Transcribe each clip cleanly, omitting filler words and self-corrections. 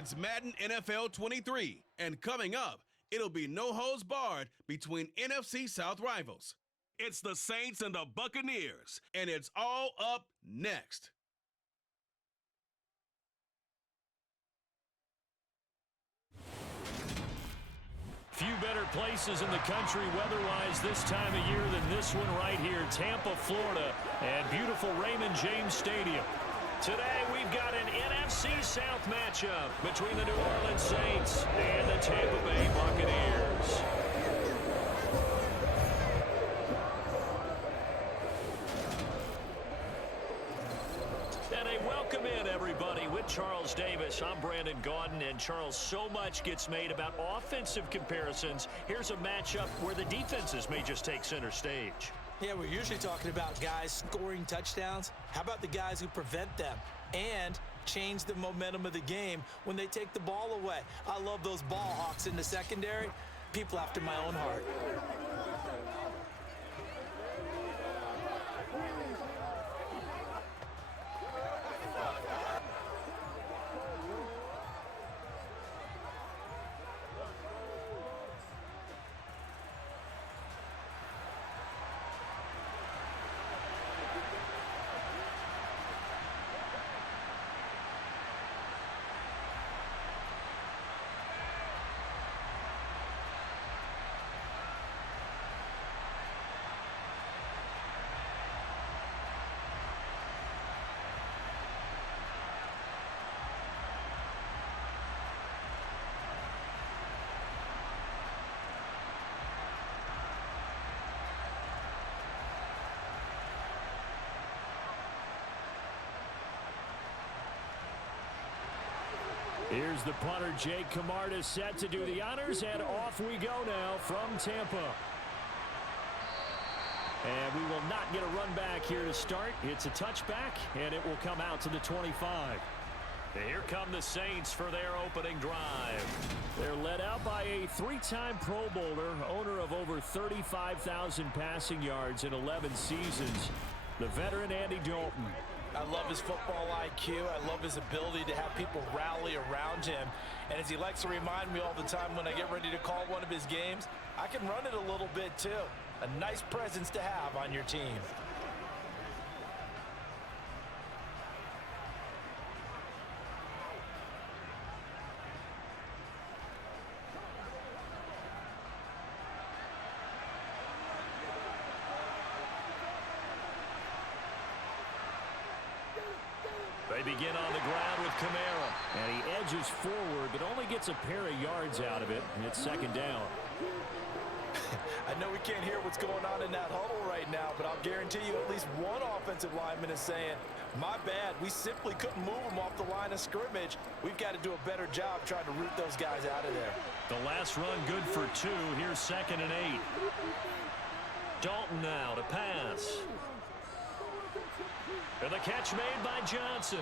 It's Madden NFL 23, and coming up, it'll be no holds barred between NFC South rivals. It's the Saints and the Buccaneers, and it's all up next. Few better places in the country weather-wise this time of year than this one right here, Tampa, Florida, and beautiful Raymond James Stadium. Today we've got an NFC South matchup between the New Orleans Saints and the Tampa Bay Buccaneers. And a welcome in, everybody, with Charles Davis. I'm Brandon Gaudin, and Charles, so much gets made about offensive comparisons. Here's a matchup where the defenses may just take center stage. Yeah, we're usually talking about guys scoring touchdowns. How about the guys who prevent them and change the momentum of the game when they take the ball away? I love those ball hawks in the secondary. People after my own heart. Here's the punter, Jake Camarda, set to do the honors, and off we go now from Tampa. And we will not get a run back here to start. It's a touchback, and it will come out to the 25. And here come the Saints for their opening drive. They're led out by a three-time Pro Bowler, owner of over 35,000 passing yards in 11 seasons, the veteran Andy Dalton. I love his football IQ. I love his ability to have people rally around him. And as he likes to remind me all the time when I get ready to call one of his games, I can run it a little bit too. A nice presence to have on your team. They begin on the ground with Kamara. And he edges forward, but only gets a pair of yards out of it. And it's second down. I know we can't hear what's going on in that huddle right now, but I'll guarantee you at least one offensive lineman is saying, my bad, we simply couldn't move them off the line of scrimmage. We've got to do a better job trying to root those guys out of there. The last run good for 2. Here's 2nd and 8. Dalton now to pass. And the catch made by Johnson.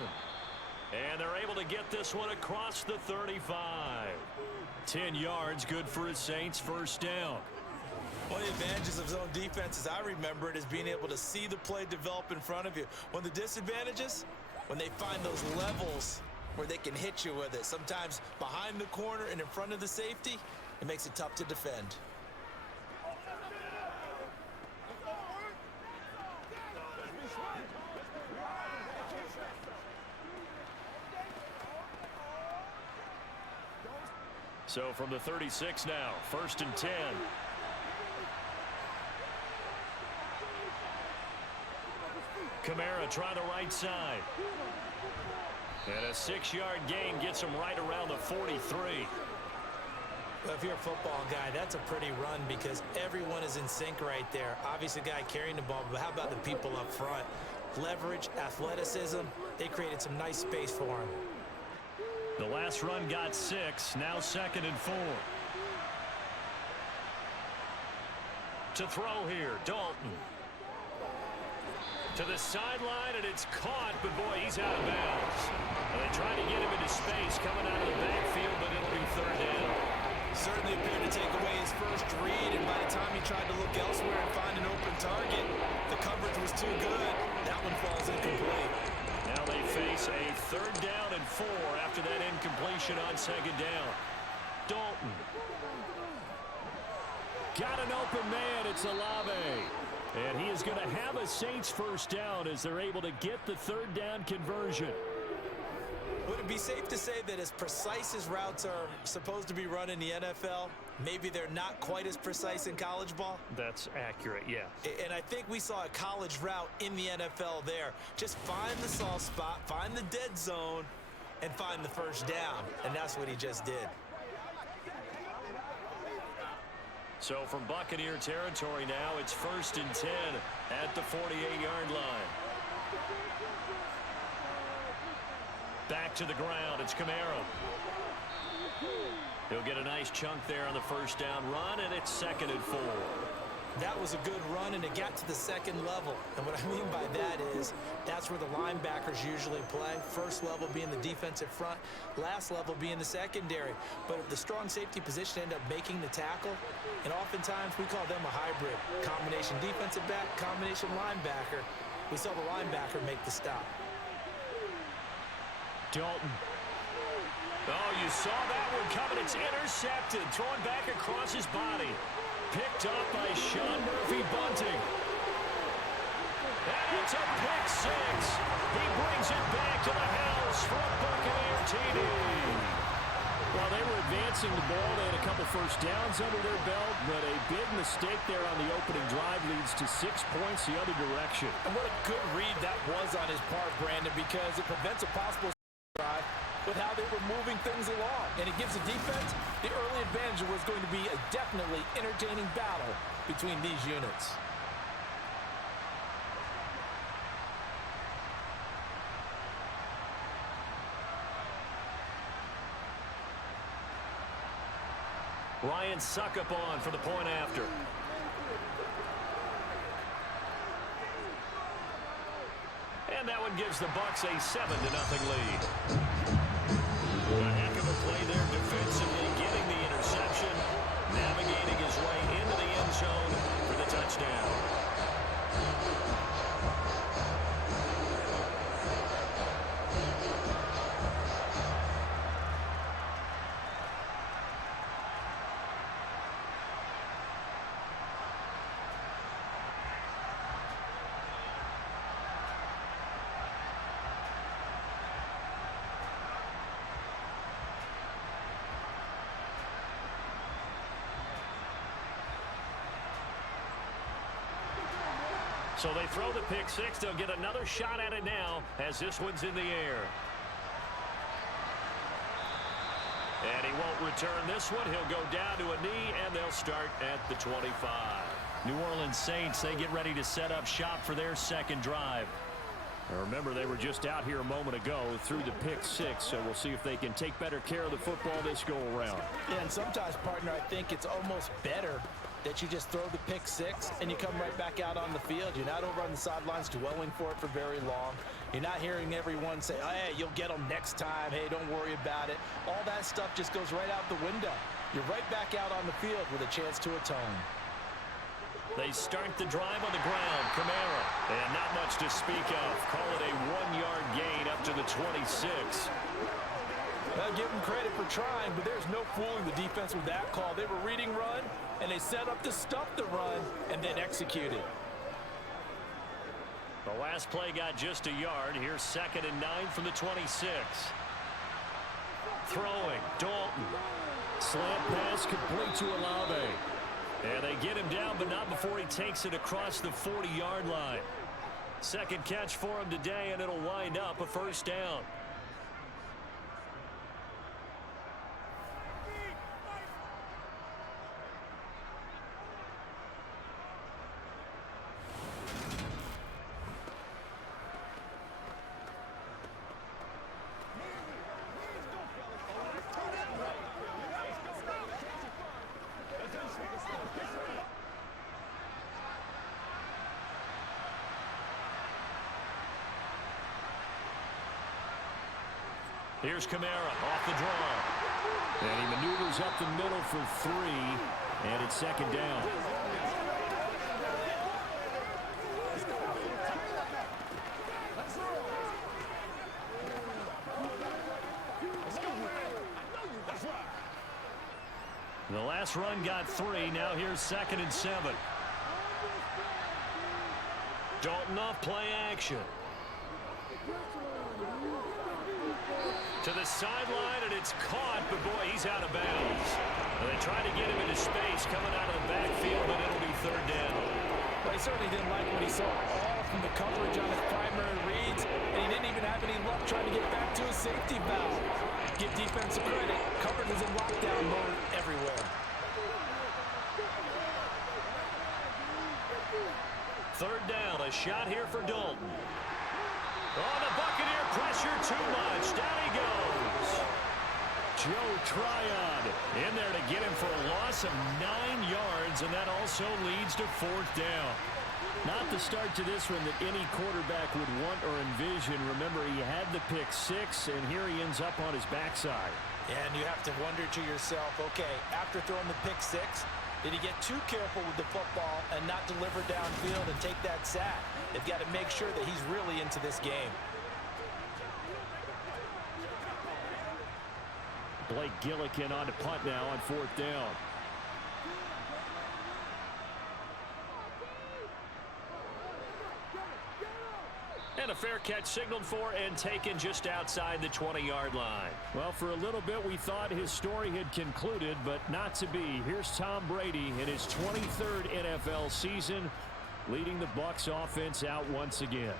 And they're able to get this one across the 35. 10 yards, good for his Saints, first down. One of the advantages of zone defense, as I remember it, is being able to see the play develop in front of you. One of the disadvantages, when they find those levels where they can hit you with it. Sometimes behind the corner and in front of the safety, it makes it tough to defend. So from the 36 now, 1st and 10. Kamara trying the right side. And a 6-yard gain gets him right around the 43. Well, if you're a football guy, that's a pretty run because everyone is in sync right there. Obviously, the guy carrying the ball, but how about the people up front? Leverage, athleticism, they created some nice space for him. The last run got 6, now 2nd and 4. To throw here, Dalton. To the sideline, and it's caught, but boy, he's out of bounds. And they try to get him into space coming out of the backfield, but it'll be 3rd down. Certainly appeared to take away his first read, and by the time he tried to look elsewhere and find an open target, the coverage was too good. That one falls incomplete. Now they face a 3rd down and 4 after that incompletion on 2nd down. Dalton. Got an open man. It's Olave. And he is going to have a Saints 1st down as they're able to get the 3rd down conversion. Would it be safe to say that as precise as routes are supposed to be run in the NFL, maybe they're not quite as precise in college ball? That's accurate, yeah. And I think we saw a college route in the NFL there. Just find the soft spot, find the dead zone, and find the 1st down. And that's what he just did. So from Buccaneer territory now, it's 1st and 10 at the 48-yard line. Back to the ground. It's Kamara. He'll get a nice chunk there on the 1st down run, and it's 2nd and 4. That was a good run, and it got to the 2nd level. And what I mean by that is that's where the linebackers usually play. 1st level being the defensive front, last level being the secondary. But if the strong safety position end up making the tackle, and oftentimes we call them a hybrid. Combination defensive back, combination linebacker. We saw the linebacker make the stop. Dalton. Oh, you saw that one coming. It's intercepted. Thrown back across his body. Picked up by Sean Murphy Bunting. And it's a pick 6. He brings it back to the house for a Buccaneer TD. Well, they were advancing the ball. They had a couple 1st downs under their belt, but a big mistake there on the opening drive leads to 6 points the other direction. And what a good read that was on his part, Brandon, because it prevents a possible drive with how they were moving things along. And it gives the defense the early advantage. Was going to be a definitely entertaining battle between these units. Ryan Suckup on for the point after. And that one gives the Bucs a 7-0 lead. A heck of a play there defensively, getting the interception, navigating his way into the end zone for the touchdown. So they throw the pick 6. They'll get another shot at it now as this one's in the air. And he won't return this one. He'll go down to a knee, and they'll start at the 25. New Orleans Saints, they get ready to set up shop for their 2nd drive. Now remember, they were just out here a moment ago through the pick 6, so we'll see if they can take better care of the football this go-around. Yeah, and sometimes, partner, I think it's almost better that you just throw the pick 6 and you come right back out on the field. You're not over on the sidelines dwelling for it for very long. You're not hearing everyone say, oh, hey, you'll get them next time. Hey, don't worry about it. All that stuff just goes right out the window. You're right back out on the field with a chance to atone. They start the drive on the ground. Kamara. And not much to speak of. Call it a 1-yard gain up to the 26. I'll give them credit for trying, but there's no fooling the defense with that call. They were reading run, and they set up to stuff the run and then executed. The last play got just a yard. Here's 2nd and 9 from the 26. Throwing. Dalton. Slant pass complete to Olave. And they get him down, but not before he takes it across the 40-yard line. 2nd catch for him today, and it'll wind up a 1st down. Here's Kamara off the draw. And he maneuvers up the middle for 3. And it's 2nd down. The last run got 3. Now here's 2nd and 7. Dalton off play action. To the sideline, and it's caught, but boy, he's out of bounds. Well, they tried to get him into space coming out of the backfield, but it'll be 3rd down. Well, he certainly didn't like what he saw all from the coverage on his primary reads, and he didn't even have any luck trying to get back to his safety valve. Give defensive credit. Coverage was in lockdown mode everywhere. 3rd down, a shot here for Dalton. Oh, the Buccaneer pressure too much. Down he goes. Joe Tryon in there to get him for a loss of 9 yards, and that also leads to 4th down. Not the start to this one that any quarterback would want or envision. Remember, he had the pick 6, and here he ends up on his backside. And you have to wonder to yourself, okay, after throwing the pick 6, did he get too careful with the football and not deliver downfield and take that sack? They've got to make sure that he's really into this game. Blake Gillikin on to punt now on 4th down. And a fair catch signaled for and taken just outside the 20-yard line. Well, for a little bit we thought his story had concluded, but not to be. Here's Tom Brady in his 23rd NFL season, leading the Bucs offense out once again.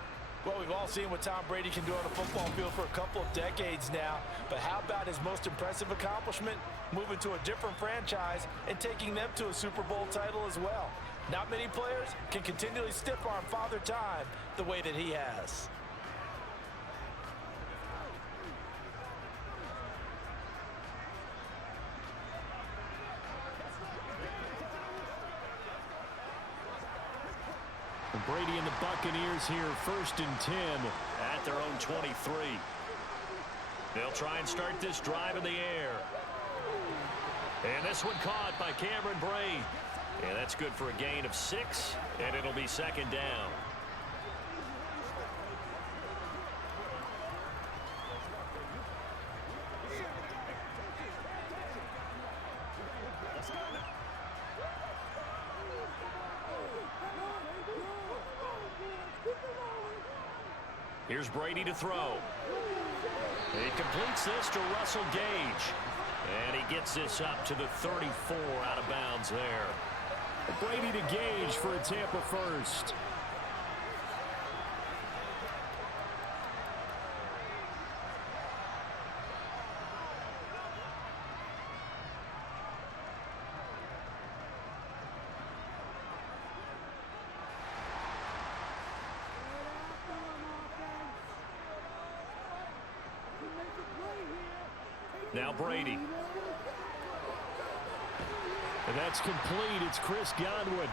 Well, we've all seen what Tom Brady can do on a football field for a couple of decades now. But how about his most impressive accomplishment? Moving to a different franchise and taking them to a Super Bowl title as well. Not many players can continually stiff-arm Father Time the way that he has. And Brady and the Buccaneers here 1st and 10 at their own 23. They'll try and start this drive in the air. And this one caught by Cameron Brate. And that's good for a gain of 6, and it'll be 2nd down. Here's Brady to throw. He completes this to Russell Gage. And he gets this up to the 34 out of bounds there. Brady to Gage for a Tampa first. Now Brady. And that's complete. It's Chris Godwin.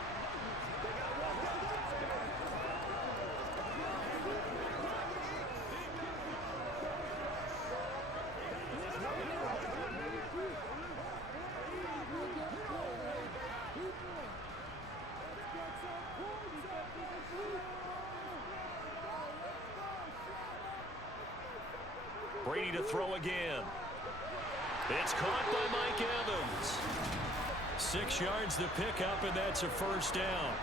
Brady to throw again. It's caught by Mike Evans. 6 yards the pickup, and that's a 1st down.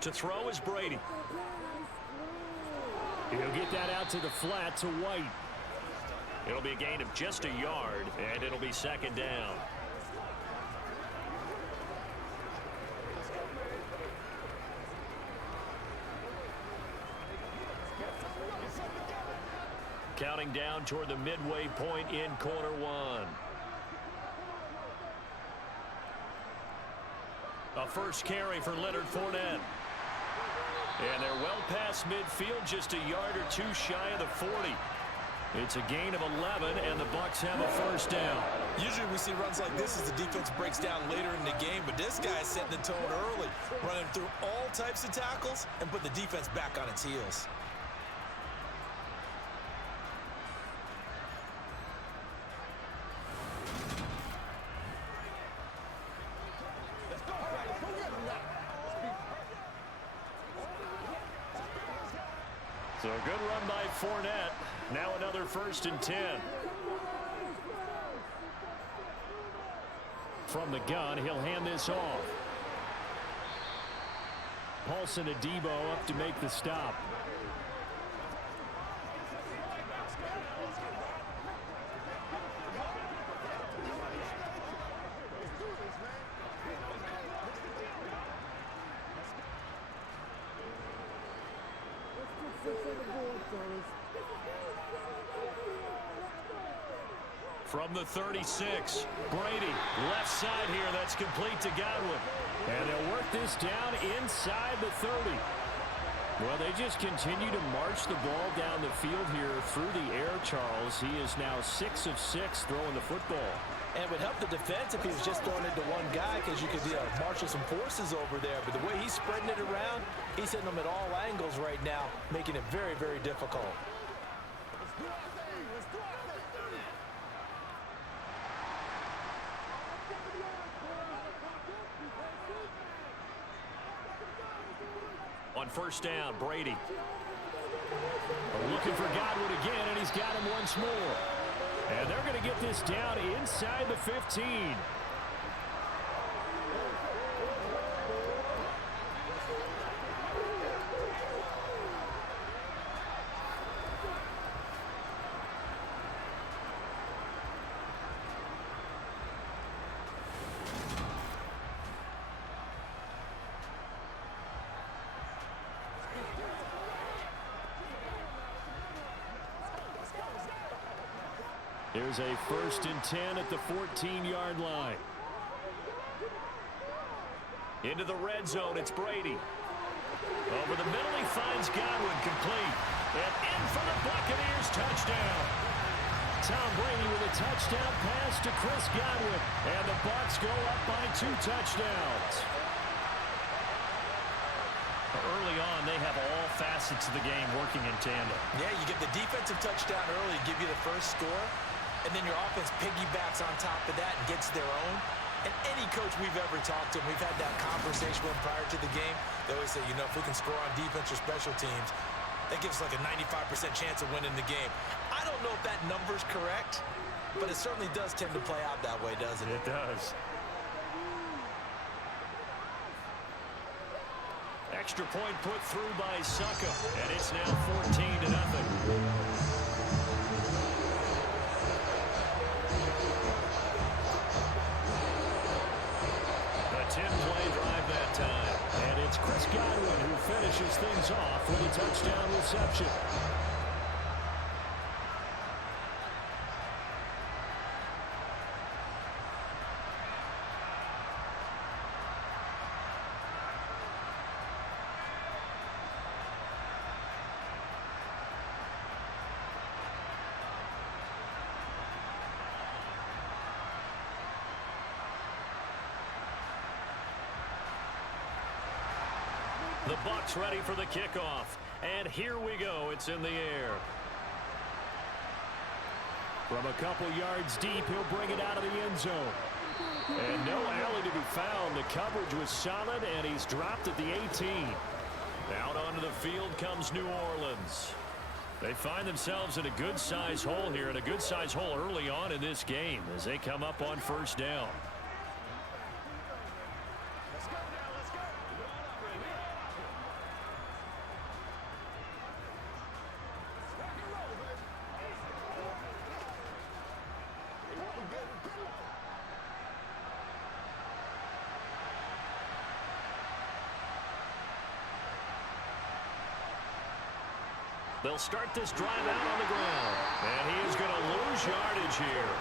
To throw is Brady. He'll get that out to the flat to White. It'll be a gain of just a yard, and it'll be 2nd down. Counting down toward the midway point in quarter 1. A first carry for Leonard Fournette. And they're well past midfield, just a yard or two shy of the 40. It's a gain of 11, and the Bucs have a first down. Usually we see runs like this as the defense breaks down later in the game, but this guy is setting the tone early, running through all types of tackles and put the defense back on its heels. So a good run by Fournette. Now another 1st and 10. From the gun, he'll hand this off. Paulson to Debo up to make the stop. From the 36, Brady, left side here, that's complete to Godwin. And they'll work this down inside the 30. Well, they just continue to march the ball down the field here through the air, Charles. He is now 6 of 6 throwing the football. And it would help the defense if he was just throwing it to one guy because you could marshal some forces over there. But the way he's spreading it around, he's hitting them at all angles right now, making it very, very difficult. On first down, Brady. Looking for Godwin again, and he's got him once more. And they're going to get this down inside the 15. Here's a 1st and 10 at the 14-yard line. Into the red zone, it's Brady. Over the middle, he finds Godwin, complete. And in for the Buccaneers, touchdown. Tom Brady with a touchdown pass to Chris Godwin. And the Bucs go up by 2 touchdowns. Early on, they have all facets of the game working in tandem. Yeah, you get the defensive touchdown early to give you the first score. And then your offense piggybacks on top of that and gets their own. And any coach we've ever talked to, and we've had that conversation with them prior to the game, they always say, you know, if we can score on defense or special teams, that gives us like a 95% chance of winning the game. I don't know if that number's correct, but it certainly does tend to play out that way, doesn't it? It does. Extra point put through by Succo, and it's now 14-0. A 10-play drive that time. And it's Chris Godwin who finishes things off with a touchdown reception. The Bucs ready for the kickoff. And here we go. It's in the air. From a couple yards deep, he'll bring it out of the end zone. And no alley to be found. The coverage was solid, and he's dropped at the 18. Out onto the field comes New Orleans. They find themselves in a good-sized hole here, and a good-sized hole early on in this game as they come up on first down. They'll start this drive out on the ground. And he is going to lose yardage here.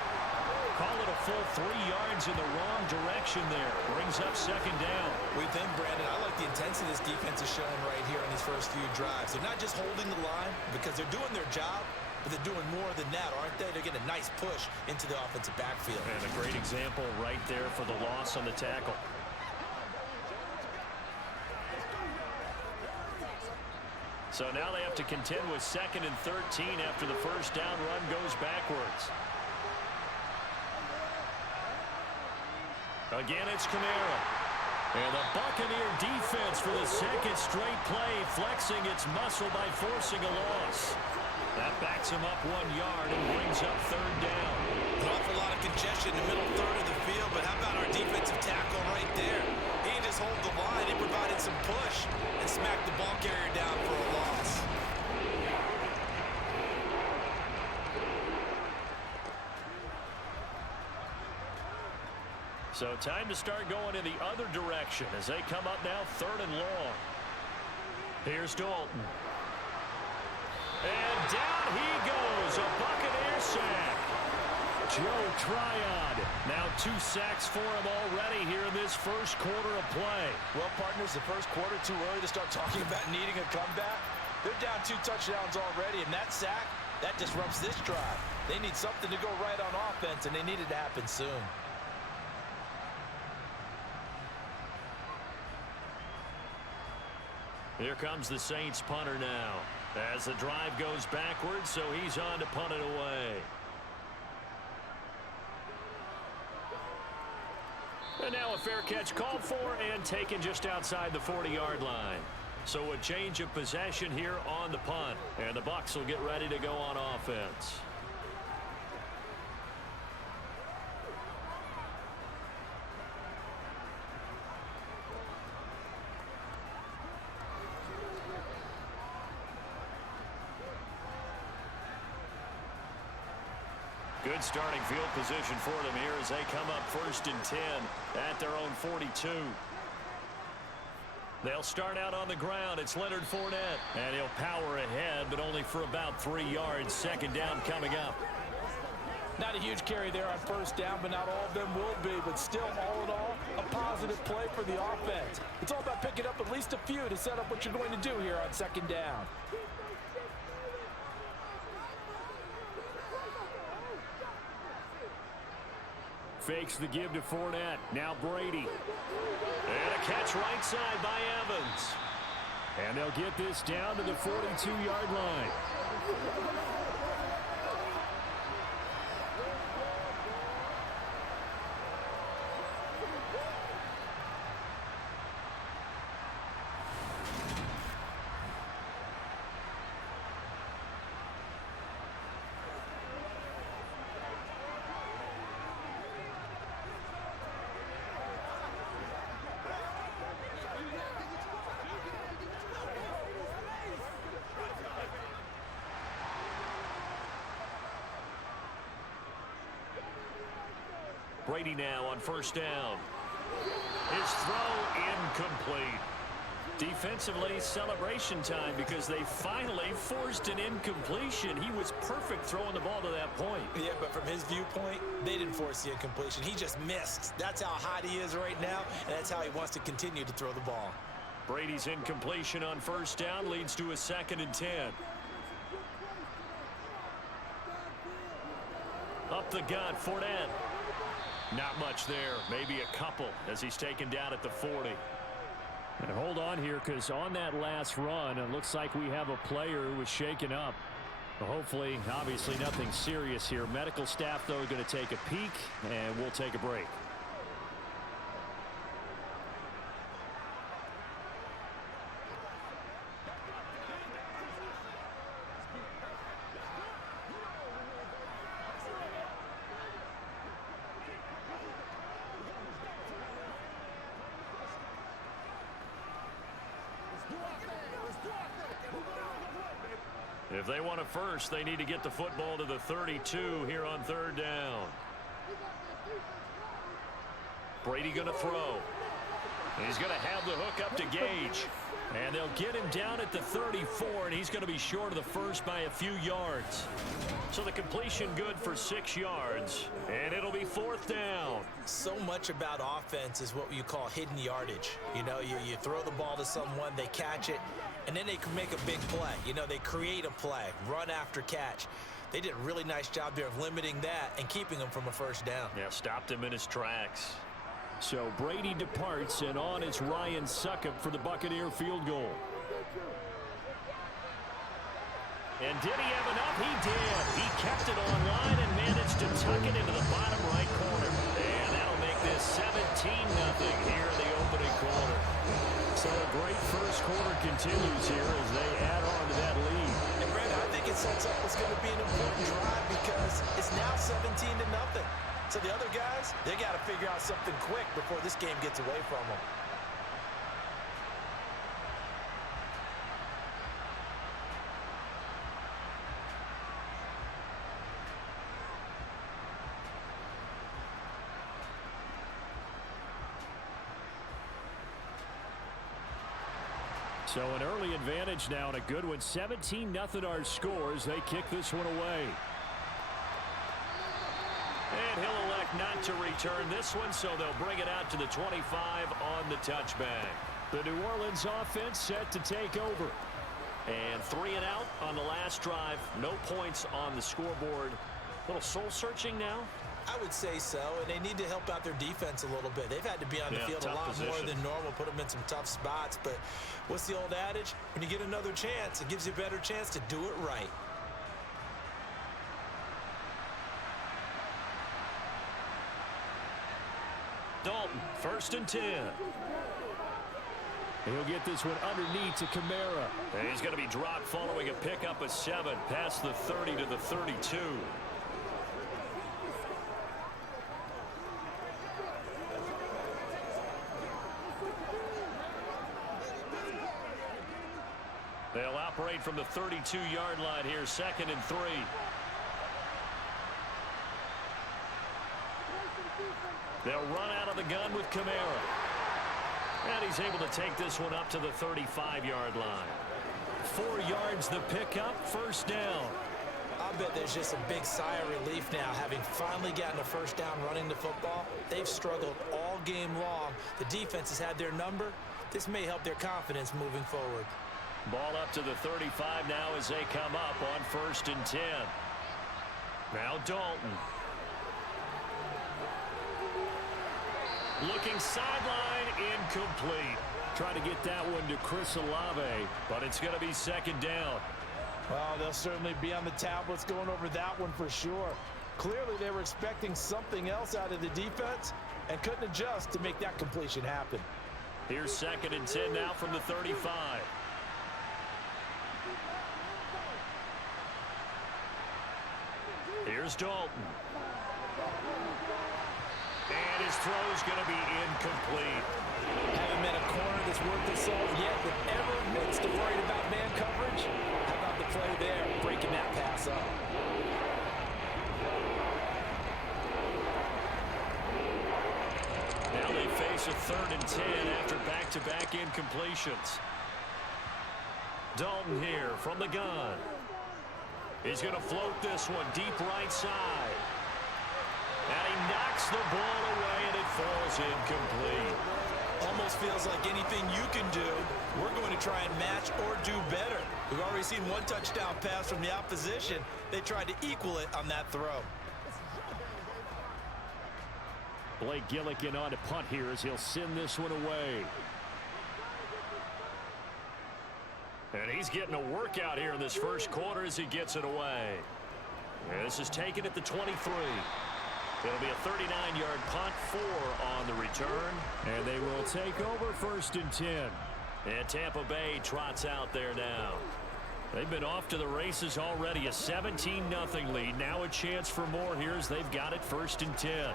Call it a full 3 yards in the wrong direction there. Brings up second down. We think, Brandon, I like the intensity this defense is showing right here in these first few drives. They're not just holding the line because they're doing their job, but they're doing more than that, aren't they? They're getting a nice push into the offensive backfield. And a great example right there for the loss on the tackle. So now they have to contend with 2nd and 13 after the first down run goes backwards. Again, it's Kamara. And the Buccaneer defense for the second straight play, flexing its muscle by forcing a loss. That backs him up 1 yard and brings up 3rd down. An awful lot of congestion in the middle third of the field, but how about our defensive tackle right there? He just hold the line. He provided some push and smacked the ball carrier down for a loss. So time to start going in the other direction as they come up now 3rd and long. Here's Dalton. And down he goes, a Buccaneer sack. Joe Tryon. Now 2 sacks for him already here in this first quarter of play. Well, partners, the first quarter, too early to start talking about needing a comeback. They're down 2 touchdowns already, and that sack, that disrupts this drive. They need something to go right on offense, and they need it to happen soon. Here comes the Saints punter now as the drive goes backwards, so he's on to punt it away. And now a fair catch called for and taken just outside the 40-yard line. So a change of possession here on the punt, and the Bucs will get ready to go on offense. Good starting field position for them here as they come up 1st and 10 at their own 42. They'll start out on the ground. It's Leonard Fournette. And he'll power ahead, but only for about 3 yards. 2nd down coming up. Not a huge carry there on 1st down, but not all of them will be. But still, all in all, a positive play for the offense. It's all about picking up at least a few to set up what you're going to do here on 2nd down. Fakes the give to Fournette. Now Brady. And a catch right side by Evans. And they'll get this down to the 42-yard line. Brady now on 1st down. His throw incomplete. Defensively, celebration time because they finally forced an incompletion. He was perfect throwing the ball to that point. Yeah, but from his viewpoint, they didn't force the incompletion. He just missed. That's how hot he is right now, and that's how he wants to continue to throw the ball. Brady's incompletion on 1st down leads to a 2nd and 10. Up the gut, Fournette. Not much there, maybe a couple as he's taken down at the 40. And hold on here because on that last run, it looks like we have a player who was shaken up. Well, hopefully, obviously nothing serious here. Medical staff, though, are going to take a peek, and we'll take a break. If they want a first, they need to get the football to the 32 here on 3rd down. Brady going to throw. He's going to have the hook up to Gage. And they'll get him down at the 34, and he's going to be short of the first by a few yards. So the completion good for 6 yards, and it'll be 4th down. So much about offense is what you call hidden yardage. You know, you throw the ball to someone, they catch it, and then they can make a big play. You know, they create a play, run after catch. They did a really nice job there of limiting that and keeping him from a first down. Yeah, stopped him in his tracks. So Brady departs, and on is Ryan Succop for the Buccaneer field goal. And did he have enough? He did. He kept it online and managed to tuck it into the bottom right corner. And that'll make this 17-0 here in the opening quarter. So a great first quarter continues here as they add on to that lead. And Brandon, I think it sets up what's going to be an important drive because it's now 17-0. So the other guys, they got to figure out something quick before this game gets away from them. So an early advantage now and a good one. 17-0 our scores. They kick this one away. And he'll elect not to return this one, so they'll bring it out to the 25 on the touchback. The New Orleans offense set to take over. And 3 and out on the last drive. No points on the scoreboard. A little soul-searching now. I would say so, and they need to help out their defense a little bit. They've had to be on the field a lot more than normal, put them in some tough spots. But what's the old adage? When you get another chance, it gives you a better chance to do it right. Dalton, 1st and 10. He'll get this one underneath to Kamara. And he's going to be dropped following a pickup of 7 past the 30 to the 32. They'll operate from the 32-yard line here, 2nd and 3. They'll run out of the gun with Kamara. And he's able to take this one up to the 35-yard line. 4 yards the pickup, 1st down. I bet there's just a big sigh of relief now, having finally gotten a 1st down running the football. They've struggled all game long. The defense has had their number. This may help their confidence moving forward. Ball up to the 35 now as they come up on 1st and 10. Now Dalton. Looking sideline, incomplete. Try to get that one to Chris Olave, but it's going to be 2nd down. Well, they'll certainly be on the tablets going over that one for sure. Clearly, they were expecting something else out of the defense and couldn't adjust to make that completion happen. Here's 2nd and 10 now from the 35. Here's Dalton. And his throw's going to be incomplete. Haven't met a corner that's worth the salt yet that ever admits to worrying about man coverage. How about the play there, breaking that pass up? Now they face a 3rd and 10 after back-to-back incompletions. Dalton here from the gun. He's going to float this one deep right side. And he knocks the ball away, and it falls incomplete. Almost feels like anything you can do, we're going to try and match or do better. We've already seen one touchdown pass from the opposition. They tried to equal it on that throw. Blake Gillikin on to punt here as he'll send this one away. And he's getting a workout here in this first quarter as he gets it away. And this is taken at the 23. It'll be a 39-yard punt, 4 on the return. And they will take over 1st and 10. And Tampa Bay trots out there now. They've been off to the races already. A 17-0 lead. Now a chance for more here as they've got it 1st and 10.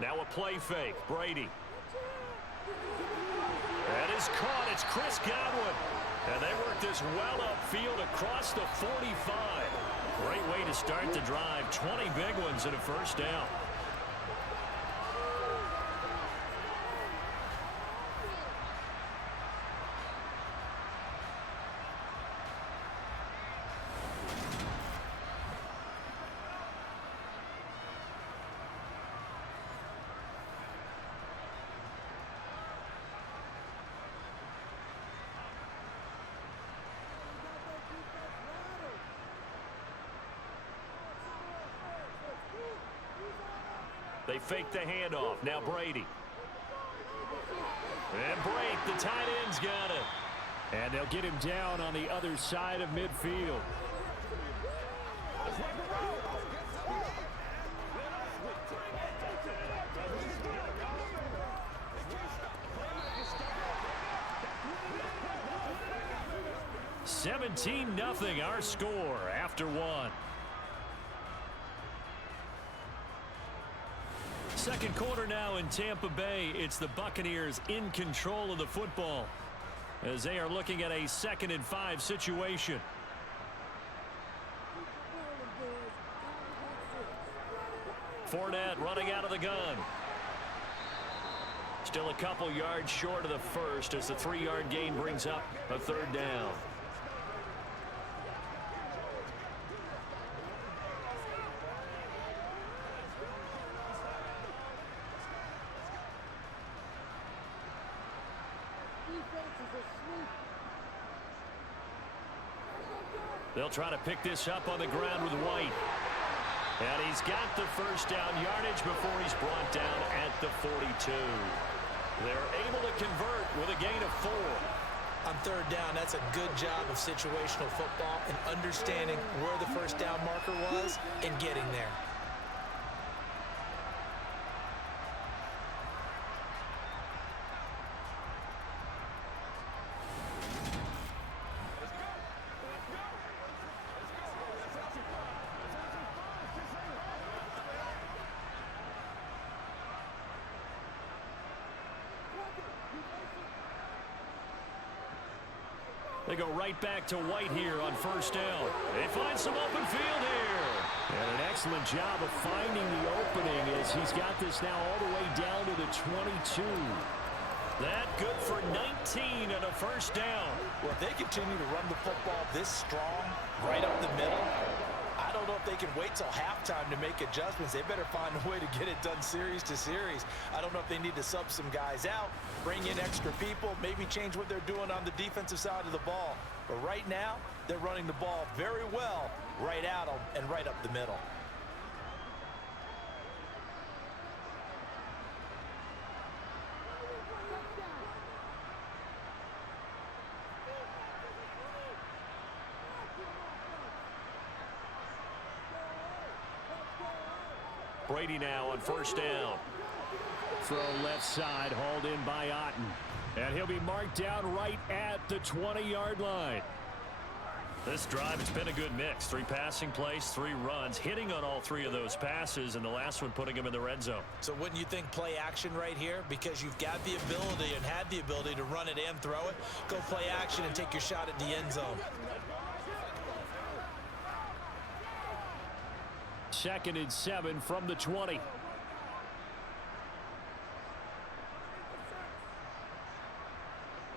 Now a play fake. Brady. That is caught. It's Chris Godwin. And they work this well upfield across the 45. Great way to start the drive. 20 big ones and a first down. They fake the handoff. Now Brady. And break. The tight end's got it. And they'll get him down on the other side of midfield. (17-0) our score after one. Second quarter now in Tampa Bay. It's the Buccaneers in control of the football as they are looking at a 2nd and 5 situation. Fournette running out of the gun. Still a couple yards short of the first as the 3-yard gain brings up a 3rd down. They'll try to pick this up on the ground with White. And he's got the first down yardage before he's brought down at the 42. They're able to convert with a gain of 4. On 3rd down, that's a good job of situational football and understanding where the first down marker was and getting there. They go right back to White here on first down. They find some open field here. And an excellent job of finding the opening as he's got this now all the way down to the 22. That good for 19 and a first down. Well, if they continue to run the football this strong, right up the middle, I don't know if they can wait till halftime to make adjustments. They better find a way to get it done series to series. I don't know if they need to sub some guys out, bring in extra people, maybe change what they're doing on the defensive side of the ball. But right now, they're running the ball very well right at them and right up the middle. Brady now on first down. Throw left side, hauled in by Otten. And he'll be marked down right at the 20-yard line. This drive, it's been a good mix. 3 passing plays, 3 runs, hitting on all 3 of those passes, and the last one putting him in the red zone. So wouldn't you think play action right here? Because you've got the ability and had the ability to run it and throw it. Go play action and take your shot at the end zone. 2nd and 7 from the 20.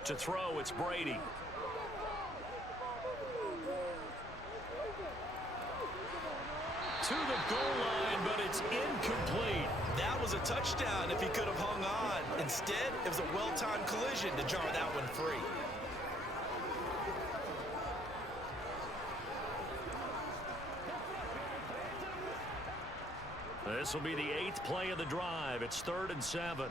To throw, it's Brady. To the goal line, but it's incomplete. That was a touchdown if he could have hung on. Instead, it was a well-timed collision to jar that one free. This will be the 8th play of the drive. It's 3rd and 7.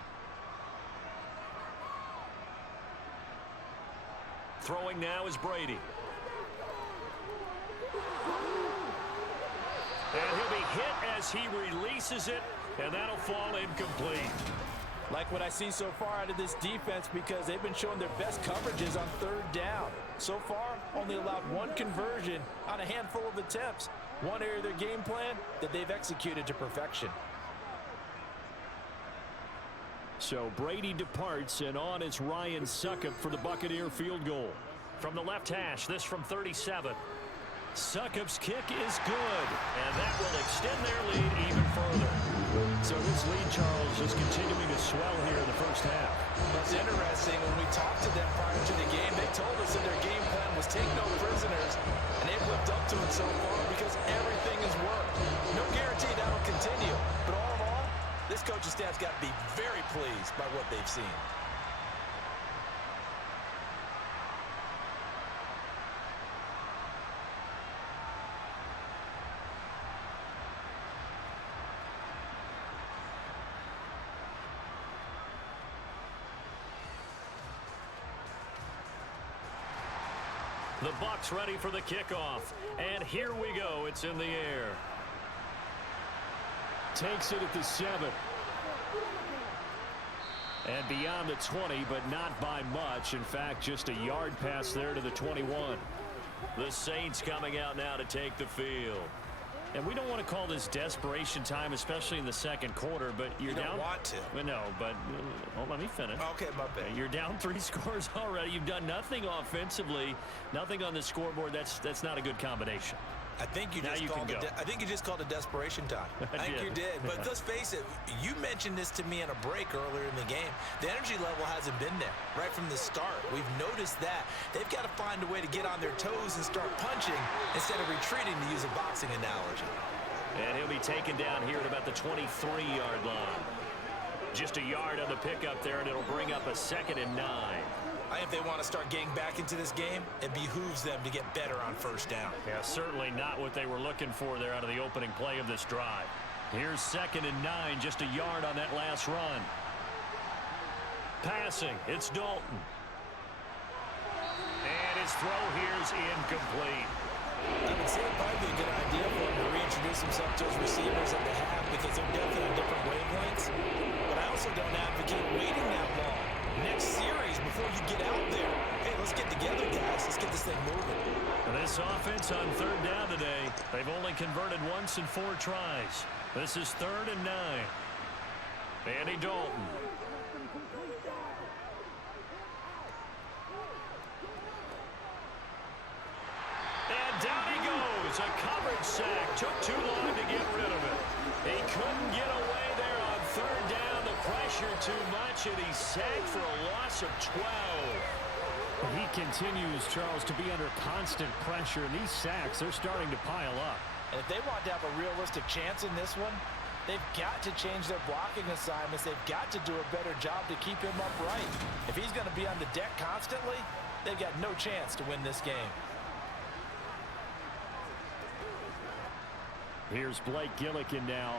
Throwing now is Brady. And he'll be hit as he releases it, and that'll fall incomplete. Like what I see so far out of this defense because they've been showing their best coverages on 3rd down. So far, only allowed 1 conversion on a handful of attempts. One area of their game plan that they've executed to perfection. So Brady departs, and on is Ryan Succop for the Buccaneer field goal. From the left hash, this from 37. Succop's kick is good, and that will extend their lead even further. So this lead, Charles, just continuing to swell here in the first half. It's interesting. When we talked to them prior to the game, they told us that their game plan was take no prisoners, and they've lived up to it so far because everything has worked. No guarantee that will continue, but all in all, this coaching staff's got to be very pleased by what they've seen. The Bucs ready for the kickoff. And here we go. It's in the air. Takes it at the 7. And beyond the 20, but not by much. In fact, just a yard pass there to the 21. The Saints coming out now to take the field. And we don't want to call this desperation time, especially in the second quarter, but you don't want to. Well, no, but let me finish. Okay, my bad. You're down 3 scores already. You've done nothing offensively, nothing on the scoreboard. That's not a good combination. I think you just called it desperation time. I think you did. But let's face it, you mentioned this to me in a break earlier in the game. The energy level hasn't been there right from the start. We've noticed that. They've got to find a way to get on their toes and start punching instead of retreating, to use a boxing analogy. And he'll be taken down here at about the 23-yard line. Just a yard on the pickup there, and it'll bring up a 2nd and 9. I think if they want to start getting back into this game, it behooves them to get better on first down. Yeah, certainly not what they were looking for there out of the opening play of this drive. Here's 2nd and 9, just a yard on that last run. Passing, it's Dalton. And his throw here's incomplete. I would say it might be a good idea for him to reintroduce himself to his receivers at the half because they're definitely on different wavelengths. But I also don't advocate waiting that long. Next series, before you get out there, hey, let's get together, guys. Let's get this thing moving. This offense on 3rd down today, they've only converted once in 4 tries. This is 3rd and 9. Andy Dalton. And down he goes. A coverage sack. Took too long to get rid of it. He couldn't get away there on 3rd down. The pressure too much, and he's sacked for a loss of 12. He continues, Charles, to be under constant pressure, and these sacks, they're starting to pile up. And if they want to have a realistic chance in this one, they've got to change their blocking assignments. They've got to do a better job to keep him upright. If he's going to be on the deck constantly, they've got no chance to win this game. Here's Blake Gillikin now.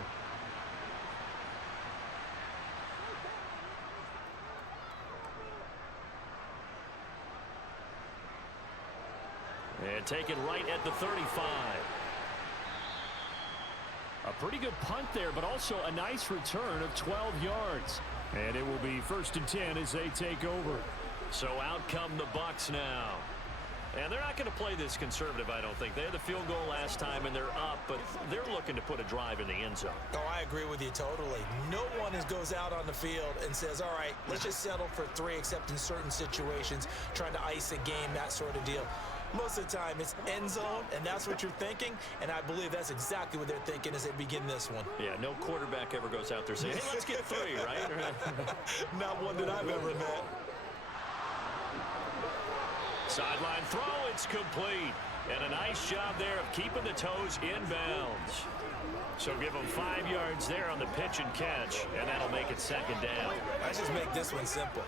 And taken right at the 35. A pretty good punt there, but also a nice return of 12 yards. And it will be 1st and 10 as they take over. So out come the Bucs now. And they're not going to play this conservative, I don't think. They had the field goal last time, and they're up, but they're looking to put a drive in the end zone. Oh, I agree with you totally. No one goes out on the field and says, all right, let's just settle for 3, except in certain situations, trying to ice a game, that sort of deal. Most of the time, it's end zone, and that's what you're thinking, and I believe that's exactly what they're thinking as they begin this one. Yeah, no quarterback ever goes out there saying, hey, let's get 3, right? Not one that I've ever met. Sideline throw, it's complete. And a nice job there of keeping the toes inbounds. So give him 5 yards there on the pitch and catch, and that'll make it 2nd down. I just make this one simple.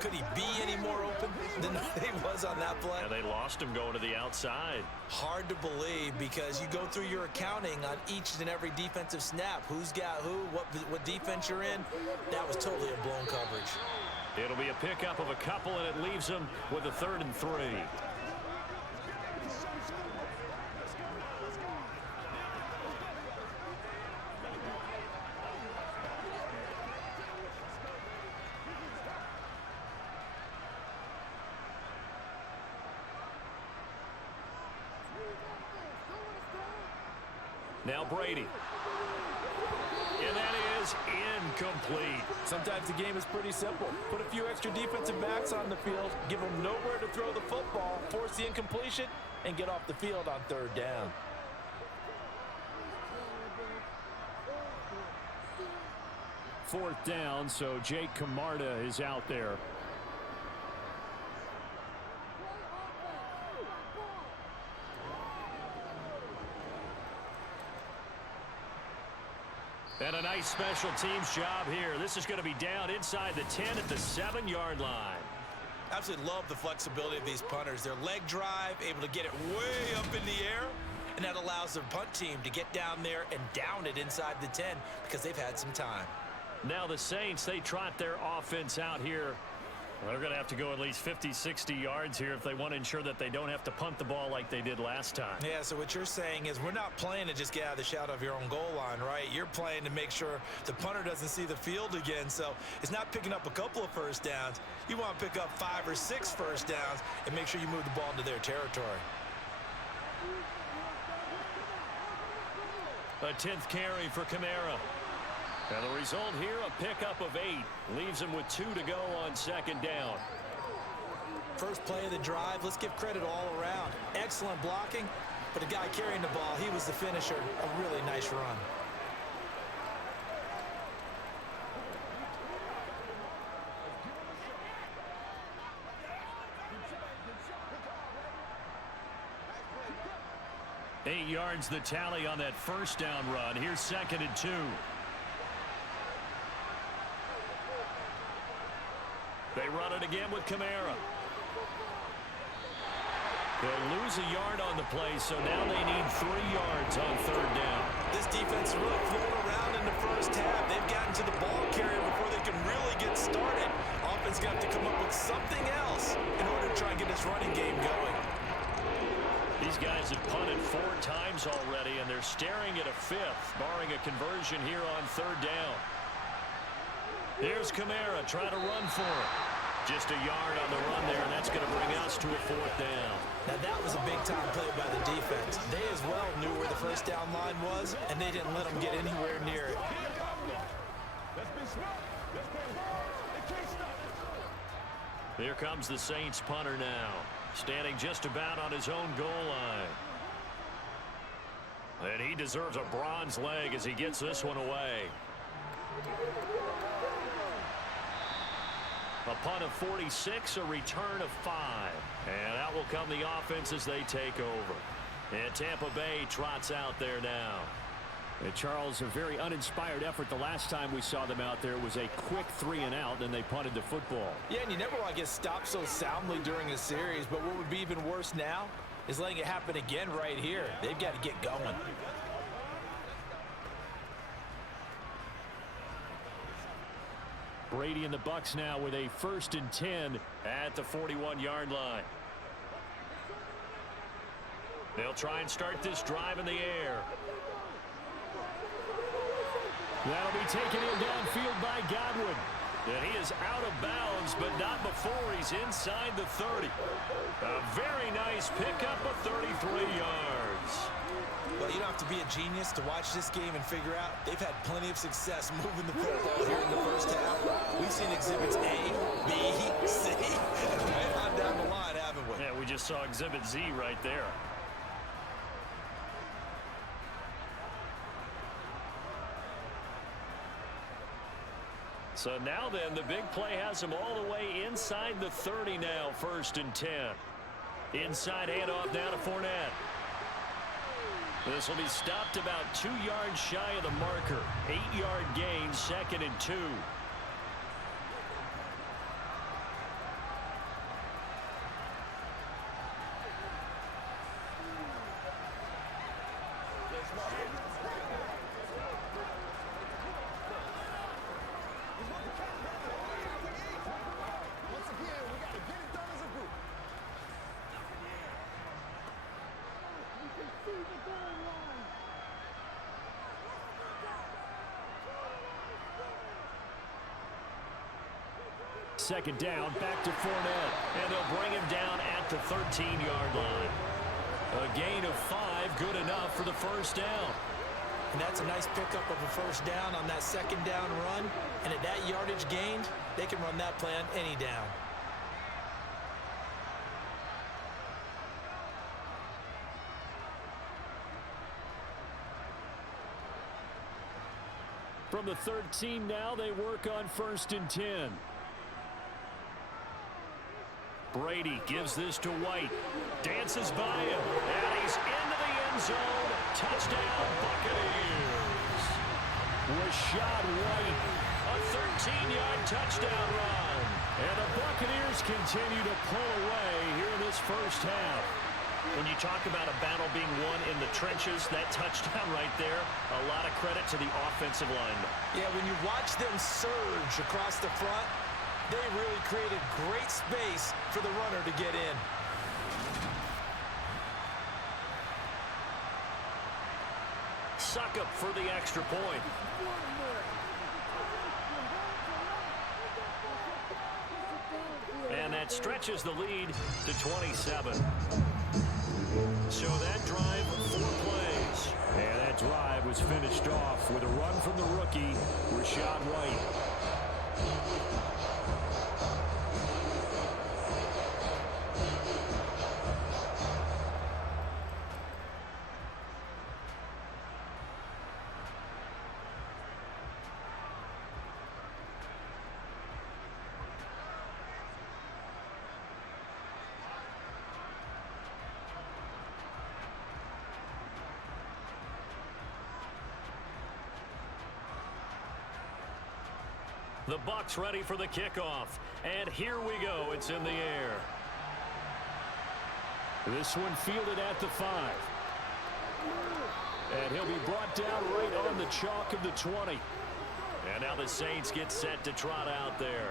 Could he be any more open than he was on that play? And they lost him going to the outside. Hard to believe because you go through your accounting on each and every defensive snap. Who's got who, what defense you're in. That was totally a blown coverage. It'll be a pickup of a couple, and it leaves them with a 3rd and 3. Now Brady. And that is incomplete. Sometimes the game is pretty simple. Put a few extra defensive backs on the field, give them nowhere to throw the football, force the incompletion, and get off the field on third down. Fourth down, so Jake Camarda is out there. And a nice special teams job here. This is going to be down inside the 10 at the 7-yard line. Absolutely love the flexibility of these punters. Their leg drive, able to get it way up in the air, and that allows the punt team to get down there and down it inside the 10 because they've had some time. Now the Saints, they trot their offense out here. Well, they're going to have to go at least 50, 60 yards here if they want to ensure that they don't have to punt the ball like they did last time. Yeah, so what you're saying is we're not playing to just get out of the shadow of your own goal line, right? You're playing to make sure the punter doesn't see the field again. So it's not picking up a couple of first downs. You want to pick up 5 or 6 first downs and make sure you move the ball into their territory. A 10th carry for Kamara. And the result here, a pickup of 8. Leaves him with 2 to go on second down. First play of the drive, let's give credit all around. Excellent blocking, but the guy carrying the ball, he was the finisher. A really nice run. Eight yards the tally on that first down run. Here's 2nd and 2. They run it again with Kamara. They'll lose a yard on the play, so now they need 3 yards on third down. This defense really flew around in the first half. They've gotten to the ball carrier before they can really get started. Offense got to come up with something else in order to try and get this running game going. These guys have punted 4 times already, and they're staring at a 5th, barring a conversion here on third down. Here's Kamara trying to run for it. Just a yard on the run there, and that's going to bring us to a 4th down. Now that was a big-time play by the defense. They as well knew where the first down line was, and they didn't let them get anywhere near it. Here comes the Saints punter now, standing just about on his own goal line. And he deserves a bronze leg as he gets this one away. A punt of 46, a return of 5. And out will come the offense as they take over. And Tampa Bay trots out there now. And Charles, a very uninspired effort the last time we saw them out there. It was a quick 3 and out, and they punted the football. Yeah, and you never want to get stopped so soundly during a series, but what would be even worse now is letting it happen again right here. They've got to get going. Brady and the Bucs now with a 1st and 10 at the 41-yard line. They'll try and start this drive in the air. That'll be taken in downfield by Godwin. And he is out of bounds, but not before he's inside the 30. A very nice pickup of 33 yards. Well, you don't have to be a genius to watch this game and figure out they've had plenty of success moving the football here in the first half. We've seen exhibits A, B, C, and right on down the line, haven't we? Yeah, we just saw exhibit Z right there. So now then, the big play has him all the way inside the 30 now, 1st and 10. Inside handoff now to Fournette. This will be stopped about 2 yards shy of the marker. 8-yard gain, 2nd and 2. Second down, back to Fournette, and they'll bring him down at the 13-yard line. A gain of 5, good enough for the first down. And that's a nice pickup of a first down on that second down run. And at that yardage gained, they can run that play on any down. From the 13 now, they work on 1st and 10. Brady gives this to White. Dances by him. And he's into the end zone. Touchdown, Buccaneers. Rashad White, a 13-yard touchdown run. And the Buccaneers continue to pull away here in this first half. When you talk about a battle being won in the trenches, that touchdown right there, a lot of credit to the offensive lineman. Yeah, when you watch them surge across the front, they really created great space for the runner to get in. Succop for the extra point. And that stretches the lead to 27. So that drive, 4 plays. And that drive was finished off with a run from the rookie, Rashad White. The Bucs ready for the kickoff. And here we go. It's in the air. This one fielded at the 5. And he'll be brought down right on the chalk of the 20. And now the Saints get set to trot out there.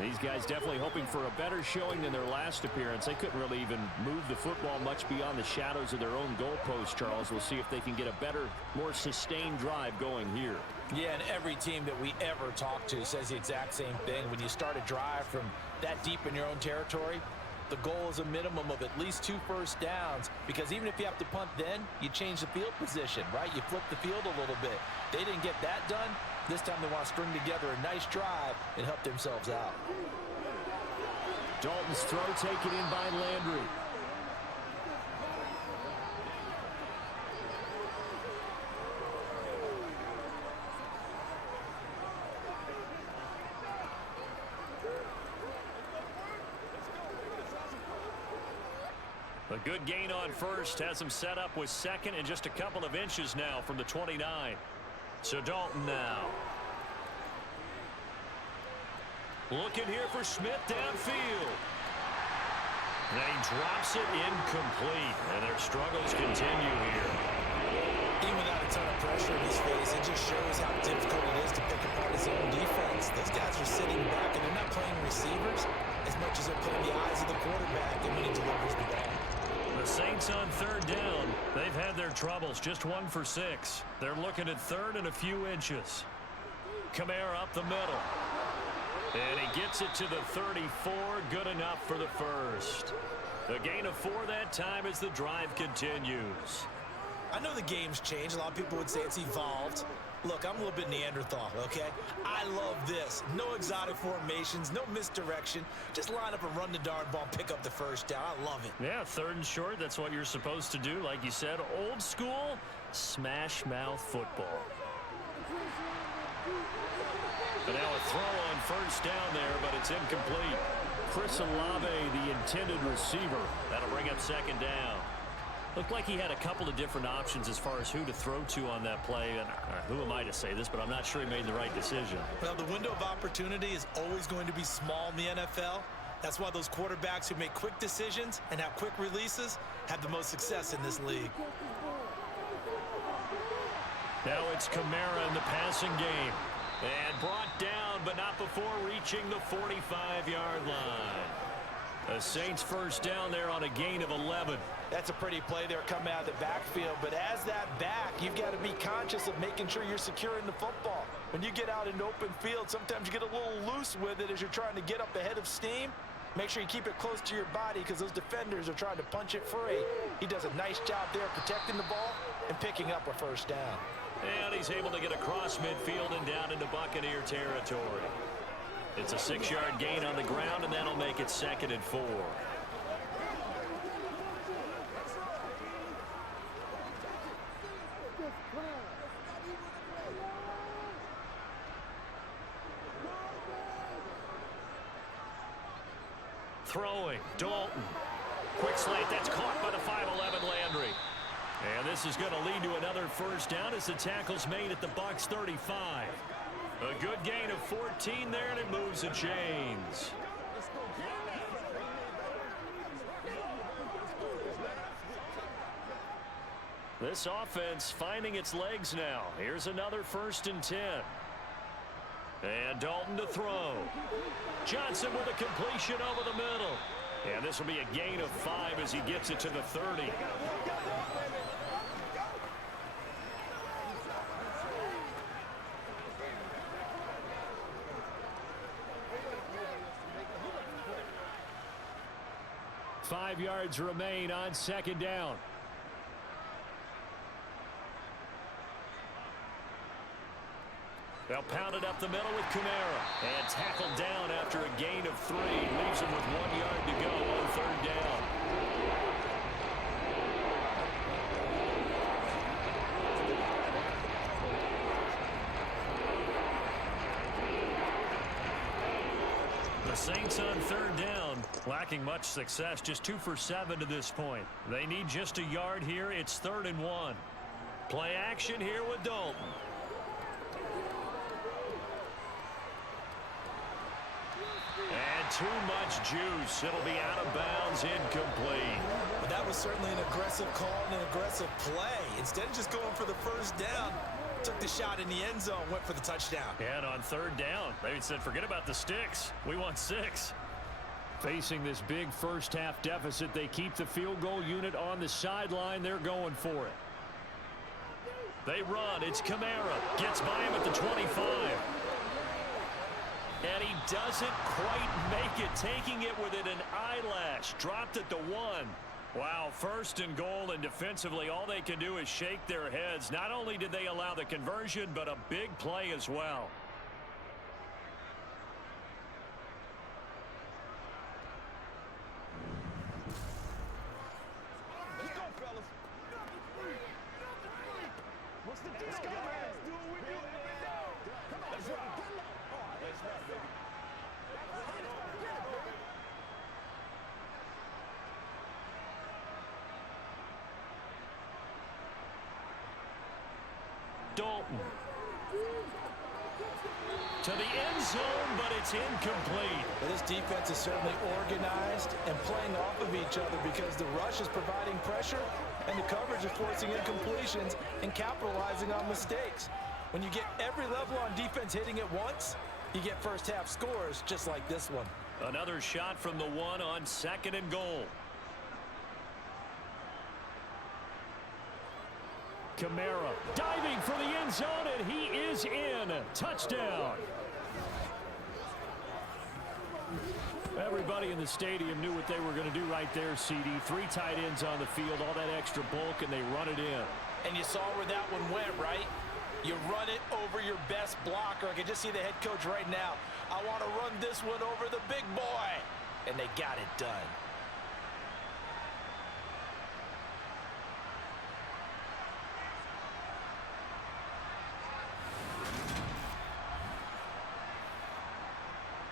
These guys definitely hoping for a better showing than their last appearance. They couldn't really even move the football much beyond the shadows of their own goalpost, Charles. We'll see if they can get a better, more sustained drive going here. Yeah, and every team that we ever talk to says the exact same thing. When you start a drive from that deep in your own territory, the goal is a minimum of at least 2 first downs, because even if you have to punt then, you change the field position, right? You flip the field a little bit. They didn't get that done. This time they want to string together a nice drive and help themselves out. Dalton's throw taken in by Landry. A good gain on first has him set up with second and just a couple of inches now from the 29. So Dalton now. Looking here for Smith downfield. And he drops it incomplete. And their struggles continue here. Even without a ton of pressure in his face, it just shows how difficult it is to pick apart his own defense. Those guys are sitting back, and they're not playing receivers as much as they're playing the eyes of the quarterback and when he delivers the ball. The Saints on 3rd down. They've had their troubles. Just 1 for 6. They're looking at 3rd and a few inches. Kamara up the middle. And he gets it to the 34. Good enough for the first. A gain of 4 that time as the drive continues. I know the game's changed. A lot of people would say it's evolved. Look, I'm a little bit Neanderthal, okay? I love this. No exotic formations, no misdirection. Just line up and run the darn ball, pick up the first down. I love it. Yeah, 3rd and short. That's what you're supposed to do. Like you said, old school, smash mouth football. But now a throw on 1st down there, but it's incomplete. Chris Olave, the intended receiver. That'll bring up 2nd down. Looked like he had a couple of different options as far as who to throw to on that play. And who am I to say this, but I'm not sure he made the right decision. Well, the window of opportunity is always going to be small in the NFL. That's why those quarterbacks who make quick decisions and have quick releases have the most success in this league. Now it's Kamara in the passing game. And brought down, but not before reaching the 45-yard line. The Saints 1st down there on a gain of 11. That's a pretty play there coming out of the backfield. But as that back, you've got to be conscious of making sure you're securing the football. When you get out in open field, sometimes you get a little loose with it as you're trying to get up ahead of steam. Make sure you keep it close to your body because those defenders are trying to punch it free. He does a nice job there protecting the ball and picking up a 1st down. And he's able to get across midfield and down into Buccaneer territory. It's a 6-yard gain on the ground, and that'll make it 2nd and 4. Throwing, Dalton. Quick slant, that's caught by the 5'11" Landry. And this is going to lead to another first down as the tackle's made at the Bucs 35. A good gain of 14 there, and it moves the chains. This offense finding its legs now. Here's another 1st and 10. And Dalton to throw. Johnson with a completion over the middle. And this will be a gain of 5 as he gets it to the 30. Five yards remain on 2nd down. They'll pound it up the middle with Kamara. And tackled down after a gain of 3. Leaves him with 1 yard to go on 3rd down. The Saints on 3rd down, lacking much success, just 2 for 7 to this point. They need just a yard here. It's 3rd and 1. Play action here with Dalton. And too much juice. It'll be out of bounds, incomplete. But that was certainly an aggressive call and an aggressive play. Instead of just going for the first down, took the shot in the end zone, went for the touchdown. And on 3rd down, they said, forget about the sticks. We want 6. Facing this big first-half deficit, they keep the field goal unit on the sideline. They're going for it. They run. It's Kamara. Gets by him at the 25. And he doesn't quite make it, taking it within an eyelash. Dropped at the 1. Wow, 1st and goal, and defensively all they can do is shake their heads. Not only did they allow the conversion, but a big play as well. Let's go, fellas. What's the deal? Let's go, man. Let's do what we do. Let's rock. Let's rock, baby. Dalton. To the end zone, but it's incomplete. But this defense is certainly organized and playing off of each other because the rush is providing pressure and the coverage is forcing incompletions and capitalizing on mistakes. When you get every level on defense hitting it once, you get first-half scores just like this one. Another shot from the 1 on 2nd and goal. Kamara diving for the end zone, and he is in. Touchdown. Everybody in the stadium knew what they were going to do right there, CD. 3 tight ends on the field, all that extra bulk, and they run it in. And you saw where that one went, right? You run it over your best blocker. I can just see the head coach right now. I want to run this one over the big boy. And they got it done.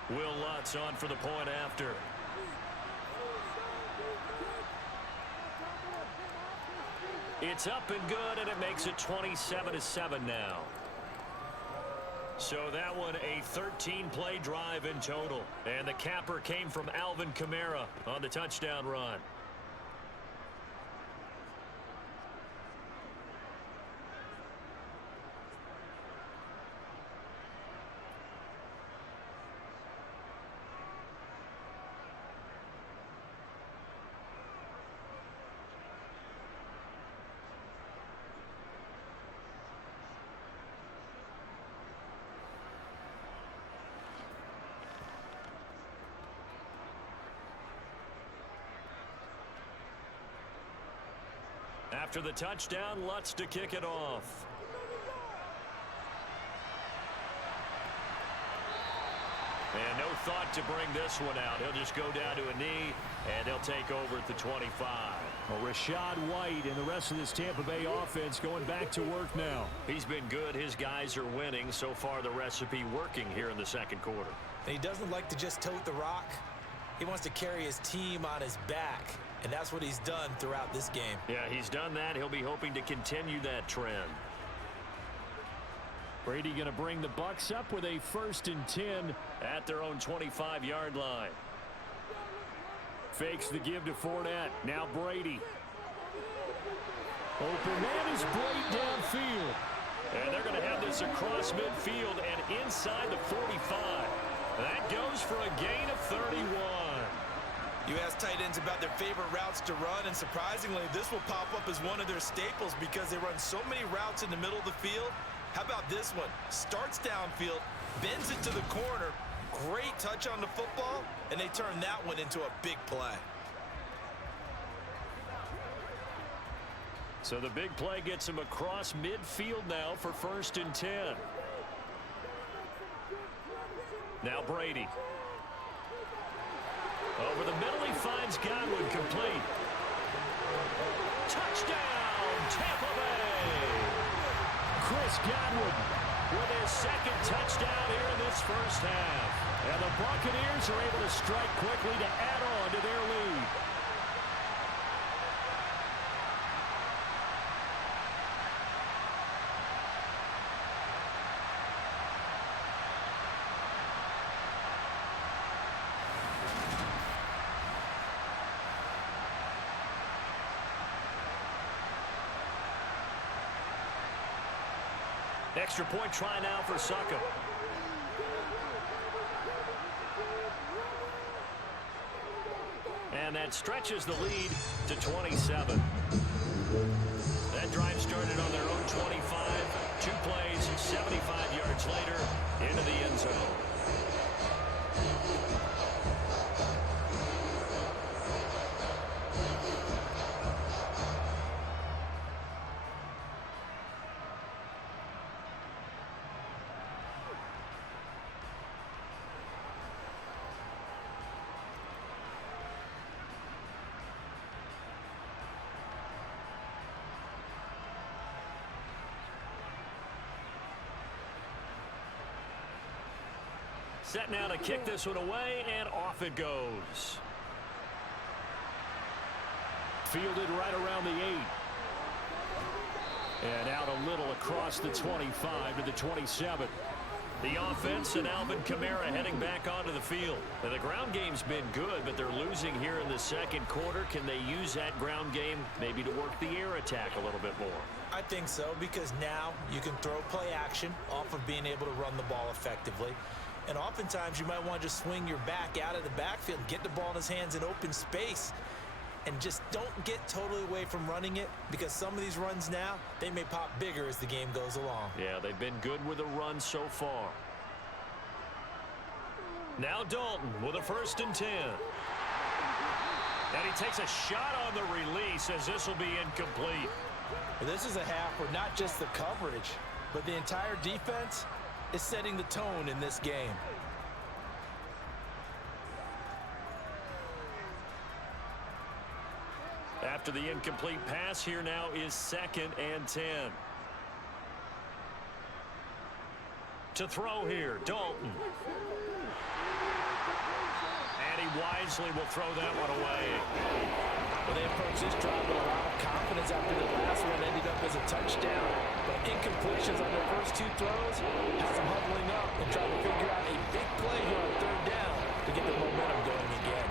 Will Lutz on for the point after. It's up and good, and it makes it 27-7 now. So that one a 13-play drive in total. And the capper came from Alvin Kamara on the touchdown run. After the touchdown, Lutz to kick it off. And no thought to bring this one out. He'll just go down to a knee, and he'll take over at the 25. Well, Rachaad White and the rest of this Tampa Bay offense going back to work now. He's been good. His guys are winning. So far, the recipe working here in the second quarter. And he doesn't like to just tote the rock. He wants to carry his team on his back, and that's what he's done throughout this game. Yeah, he's done that. He'll be hoping to continue that trend. Brady going to bring the Bucs up with a 1st and 10 at their own 25-yard line. Fakes the give to Fournette. Now Brady. Open man is Brady downfield. And they're going to have this across midfield and inside the 45. That goes for a gain of 31. You ask tight ends about their favorite routes to run, and surprisingly, this will pop up as one of their staples because they run so many routes in the middle of the field. How about this one? Starts downfield, bends it to the corner, great touch on the football, and they turn that one into a big play. So the big play gets him across midfield now for 1st and 10. Now Brady. Over the middle, he finds Godwin complete. Touchdown, Tampa Bay! Chris Godwin with his 2nd touchdown here in this first half. And the Buccaneers are able to strike quickly to add on to their lead. Extra point try now for Suckup. And that stretches the lead to 27. That drive started on their own 25. 2 plays, 75 yards later, into the end zone. Set now to kick this one away, and off it goes. Fielded right around the 8. And out a little across the 25 to the 27. The offense and Alvin Kamara heading back onto the field. Now, the ground game's been good, but they're losing here in the second quarter. Can they use that ground game maybe to work the air attack a little bit more? I think so, because now you can throw play action off of being able to run the ball effectively. And oftentimes you might want to just swing your back out of the backfield, get the ball in his hands in open space, and just don't get totally away from running it, because some of these runs now, they may pop bigger as the game goes along. Yeah, they've been good with a run so far. Now Dalton with a 1st and 10. And he takes a shot on the release as this will be incomplete. Well, this is a half where not just the coverage, but the entire defense is setting the tone in this game. After the incomplete pass, here now is 2nd and 10. To throw here, Dalton. And he wisely will throw that one away. Well, they approach this drive with a lot of confidence after the last one ended up as a touchdown. But incompletions on their first 2 throws has them huddling up and trying to figure out a big play here on 3rd down to get the momentum going again.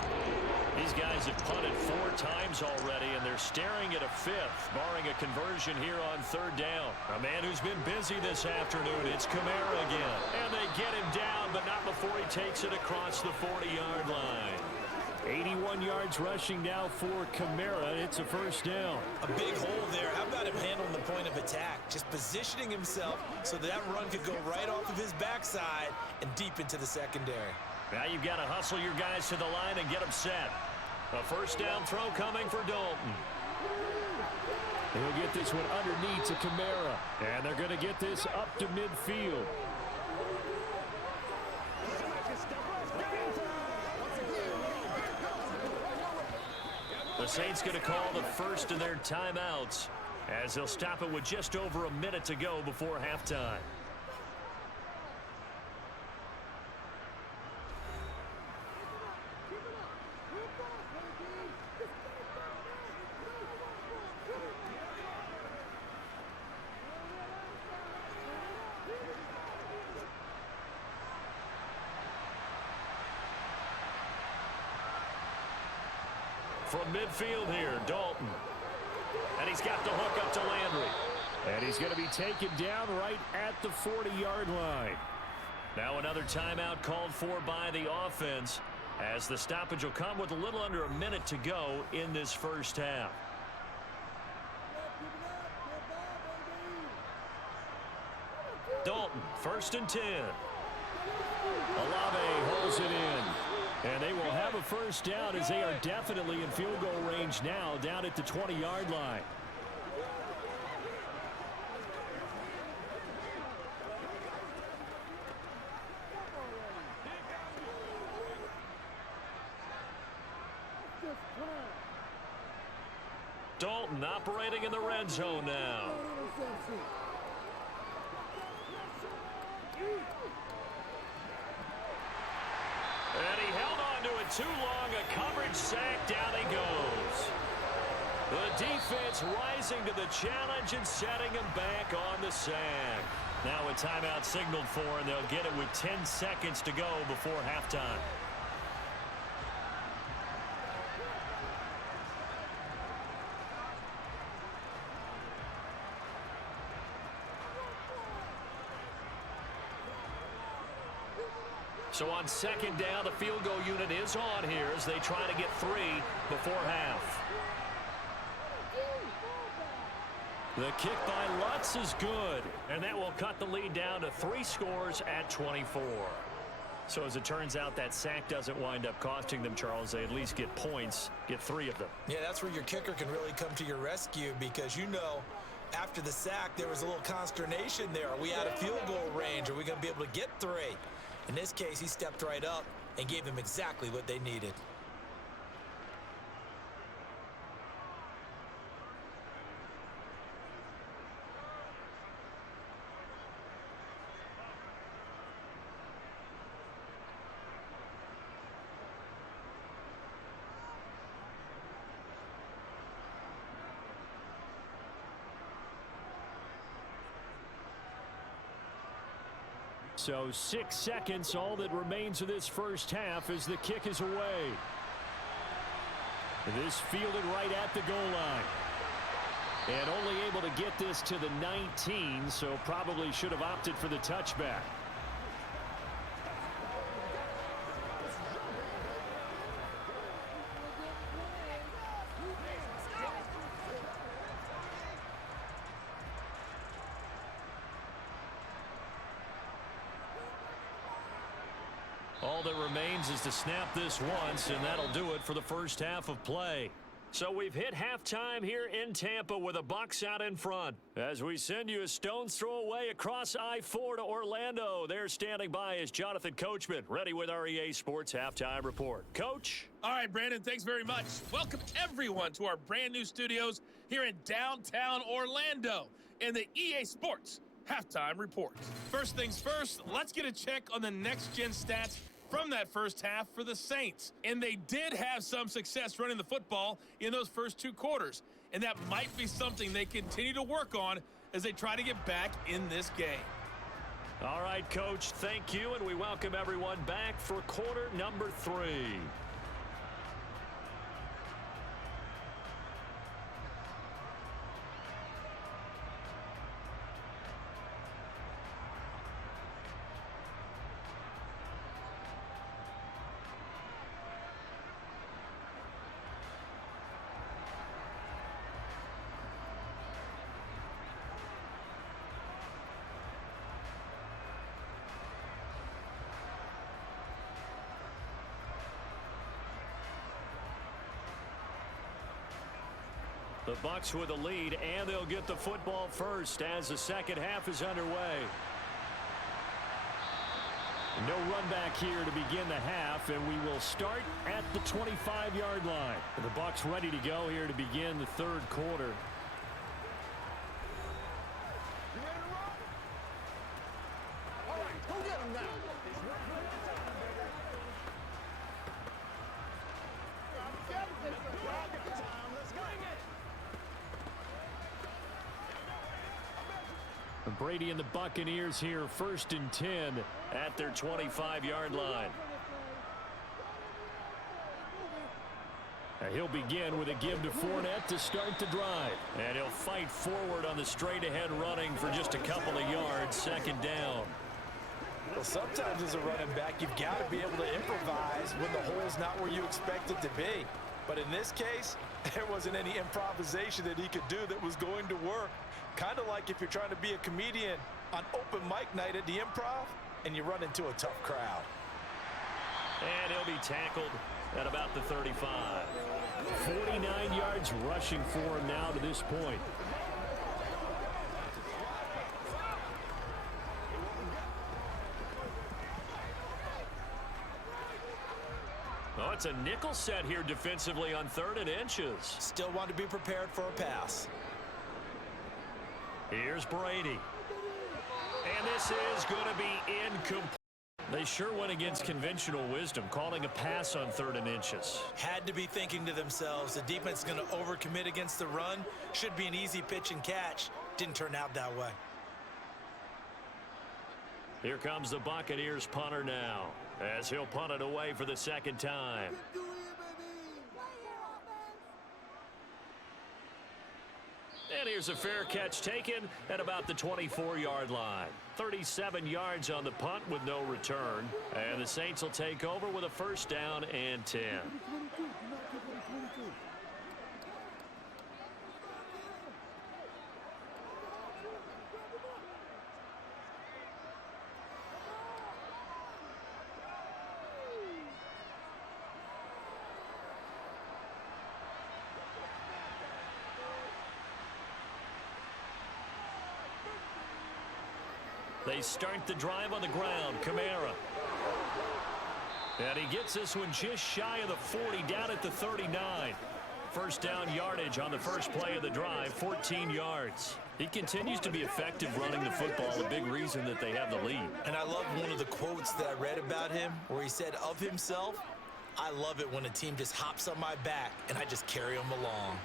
These guys have punted 4 times already, and they're staring at a 5th, barring a conversion here on 3rd down. A man who's been busy this afternoon, it's Kamara again. And they get him down, but not before he takes it across the 40-yard line. 81 yards rushing now for Kamara. It's a 1st down. A big hole there. How about him handling the point of attack? Just positioning himself so that run could go right off of his backside and deep into the secondary. Now you've got to hustle your guys to the line and get them set. A 1st down throw coming for Dalton. He'll get this one underneath to Kamara. And they're going to get this up to midfield. Step up. Saints going to call the first of their timeouts as they'll stop it with just over a minute to go before halftime. From midfield here, Dalton. And he's got the hook up to Landry. And he's going to be taken down right at the 40-yard line. Now another timeout called for by the offense as the stoppage will come with a little under a minute to go in this first half. Dalton, 1st and 10. Olave holds it in. And they will have a first down as they are definitely in field goal range now down at the 20-yard line. Dalton operating in the red zone now. And he held on to it too long. A coverage sack. Down he goes. The defense rising to the challenge and setting him back on the sack. Now a timeout signaled for, and they'll get it with 10 seconds to go before halftime. So on 2nd down, the field goal unit is on here as they try to get 3 before half. The kick by Lutz is good, and that will cut the lead down to 3 scores at 24. So as it turns out, that sack doesn't wind up costing them, Charles. They at least get points, get 3 of them. Yeah, that's where your kicker can really come to your rescue because, you know, after the sack, there was a little consternation there. Are we out of field goal range? Are we going to be able to get 3? In this case, he stepped right up and gave them exactly what they needed. So 6 seconds, all that remains of this first half as the kick is away. This fielded right at the goal line. And only able to get this to the 19, so probably should have opted for the touchback. All that remains is to snap this once, and that'll do it for the first half of play. So we've hit halftime here in Tampa with the Bucs out in front. As we send you a stone's throw away across I-4 to Orlando. There standing by is Jonathan Coachman, ready with our EA Sports Halftime Report. Coach? All right, Brandon, thanks very much. Welcome everyone to our brand new studios here in downtown Orlando in the EA Sports Halftime Report. First things first, let's get a check on the next-gen stats from that first half for the Saints. And they did have some success running the football in those first 2 quarters. And that might be something they continue to work on as they try to get back in this game. All right, Coach, thank you, and we welcome everyone back for quarter number 3. The Bucs with a lead, and they'll get the football first as the second half is underway. No run back here to begin the half, and we will start at the 25-yard line. The Bucs ready to go here to begin the third quarter. You ready to roll? All right, go get him now. Brady and the Buccaneers here, 1st and 10 at their 25-yard line. He'll begin with a give to Fournette to start the drive. And he'll fight forward on the straight-ahead running for just a couple of yards, 2nd down. Well, sometimes as a running back, you've got to be able to improvise when the hole's not where you expect it to be. But in this case, there wasn't any improvisation that he could do that was going to work. Kind of like if you're trying to be a comedian on open mic night at the Improv and you run into a tough crowd. And he'll be tackled at about the 35. 49 yards rushing for him now to this point. Oh, it's a nickel set here defensively on 3rd and inches. Still want to be prepared for a pass. Here's Brady. And this is going to be incomplete. They sure went against conventional wisdom, calling a pass on 3rd and inches. Had to be thinking to themselves, the defense is going to overcommit against the run. Should be an easy pitch and catch. Didn't turn out that way. Here comes the Buccaneers punter now, as he'll punt it away for the 2nd time. And here's a fair catch taken at about the 24-yard line. 37 yards on the punt with no return. And the Saints will take over with a 1st down and 10. They start the drive on the ground. Kamara. And he gets this one just shy of the 40, down at the 39. 1st down yardage on the first play of the drive, 14 yards. He continues to be effective running the football, a big reason that they have the lead. And I love one of the quotes that I read about him where he said of himself, "I love it when a team just hops on my back and I just carry them along."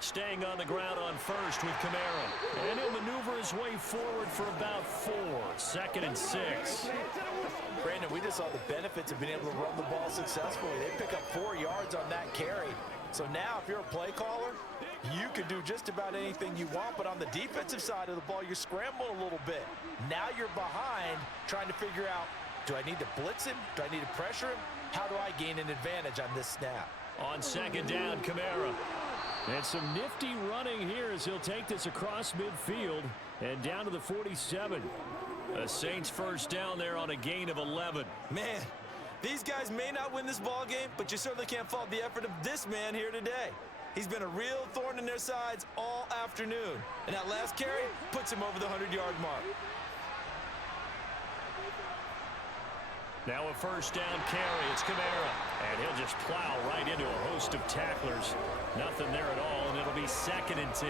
Staying on the ground on 1st with Kamara. And he'll maneuver his way forward for about 4. 2nd and 6. Brandon, we just saw the benefits of being able to run the ball successfully. They pick up 4 yards on that carry. So now if you're a play caller, you can do just about anything you want. But on the defensive side of the ball, you're scrambling a little bit. Now you're behind trying to figure out, do I need to blitz him? Do I need to pressure him? How do I gain an advantage on this snap? On 2nd down, Kamara. And some nifty running here as he'll take this across midfield and down to the 47. The Saints 1st down there on a gain of 11. Man, these guys may not win this ball game, but you certainly can't fault the effort of this man here today. He's been a real thorn in their sides all afternoon. And that last carry puts him over the 100-yard mark. Now a 1st down carry. It's Kamara. And he'll just plow right into a host of tacklers. Nothing there at all, and it'll be 2nd and 10.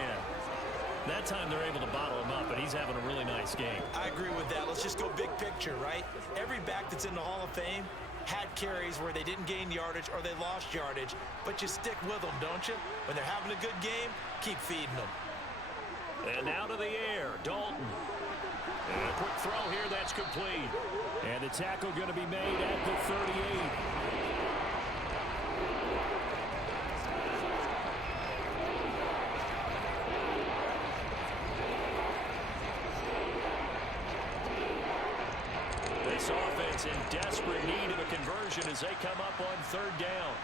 That time they're able to bottle him up, and he's having a really nice game. I agree with that. Let's just go big picture, right? Every back that's in the Hall of Fame had carries where they didn't gain yardage or they lost yardage, but you stick with them, don't you? When they're having a good game, keep feeding them. And now to the air, Dalton. And a quick throw here, that's complete. And the tackle going to be made at the 38. This offense in desperate need of a conversion as they come up on 3rd down.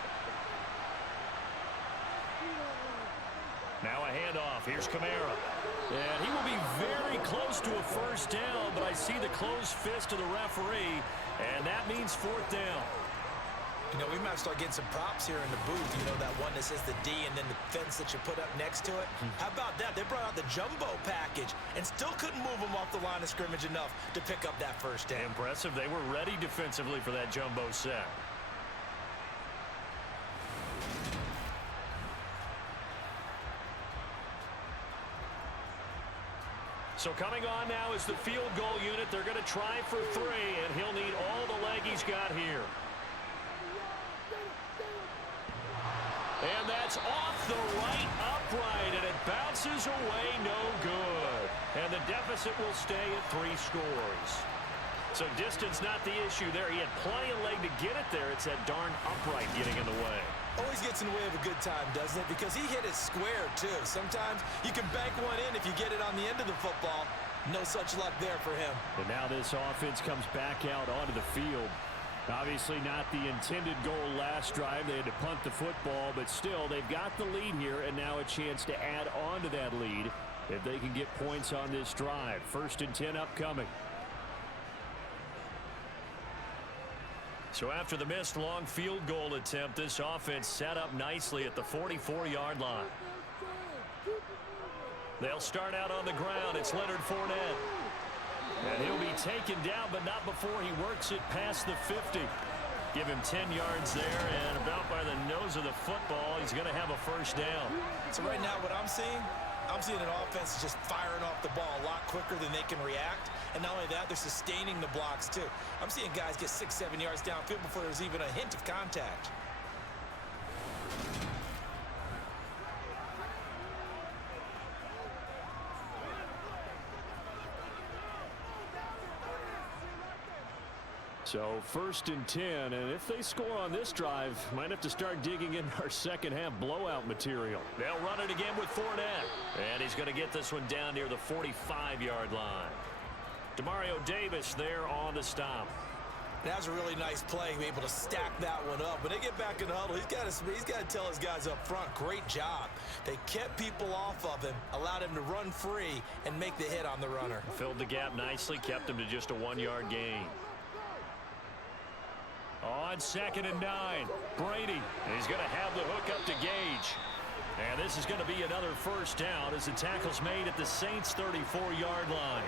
Now a handoff. Here's Kamara. And he will be very close to a 1st down, but I see the closed fist of the referee, and that means 4th down. You know, we might start getting some props here in the booth. You know, that one that says the D and then the fence that you put up next to it. How about that? They brought out the jumbo package and still couldn't move them off the line of scrimmage enough to pick up that first down. Impressive. They were ready defensively for that jumbo set. So coming on now is the field goal unit. They're going to try for 3, and he'll need all the leg he's got here. And that's off the right upright, and it bounces away, no good. And the deficit will stay at 3 scores. So distance not the issue there. He had plenty of leg to get it there. It's that darn upright getting in the way. Always gets in the way of a good time, doesn't it? Because he hit it square, too. Sometimes you can bank one in if you get it on the end of the football. No such luck there for him. And now this offense comes back out onto the field. Obviously not the intended goal last drive. They had to punt the football, but still they've got the lead here and now a chance to add on to that lead if they can get points on this drive. 1st and 10 upcoming. So after the missed long field goal attempt, this offense set up nicely at the 44-yard line. They'll start out on the ground. It's Leonard Fournette. And he'll be taken down, but not before he works it past the 50. Give him 10 yards there, and about by the nose of the football, he's going to have a first down. So right now what I'm seeing an offense just firing off the ball a lot quicker than they can react. And not only that, they're sustaining the blocks, too. I'm seeing guys get 6-7 yards downfield before there's even a hint of contact. So 1st and 10, and if they score on this drive, might have to start digging in our second half blowout material. They'll run it again with Fournette. And he's going to get this one down near the 45-yard line. Demario Davis there on the stop. That was a really nice play, able to stack that one up. When they get back in the huddle, he's got to tell his guys up front, great job. They kept people off of him, allowed him to run free, and make the hit on the runner. Filled the gap nicely, kept him to just a 1-yard gain. On 2nd and 9, Brady. He's going to have the hook up to Gage. And this is going to be another first down as the tackle's made at the Saints' 34-yard line.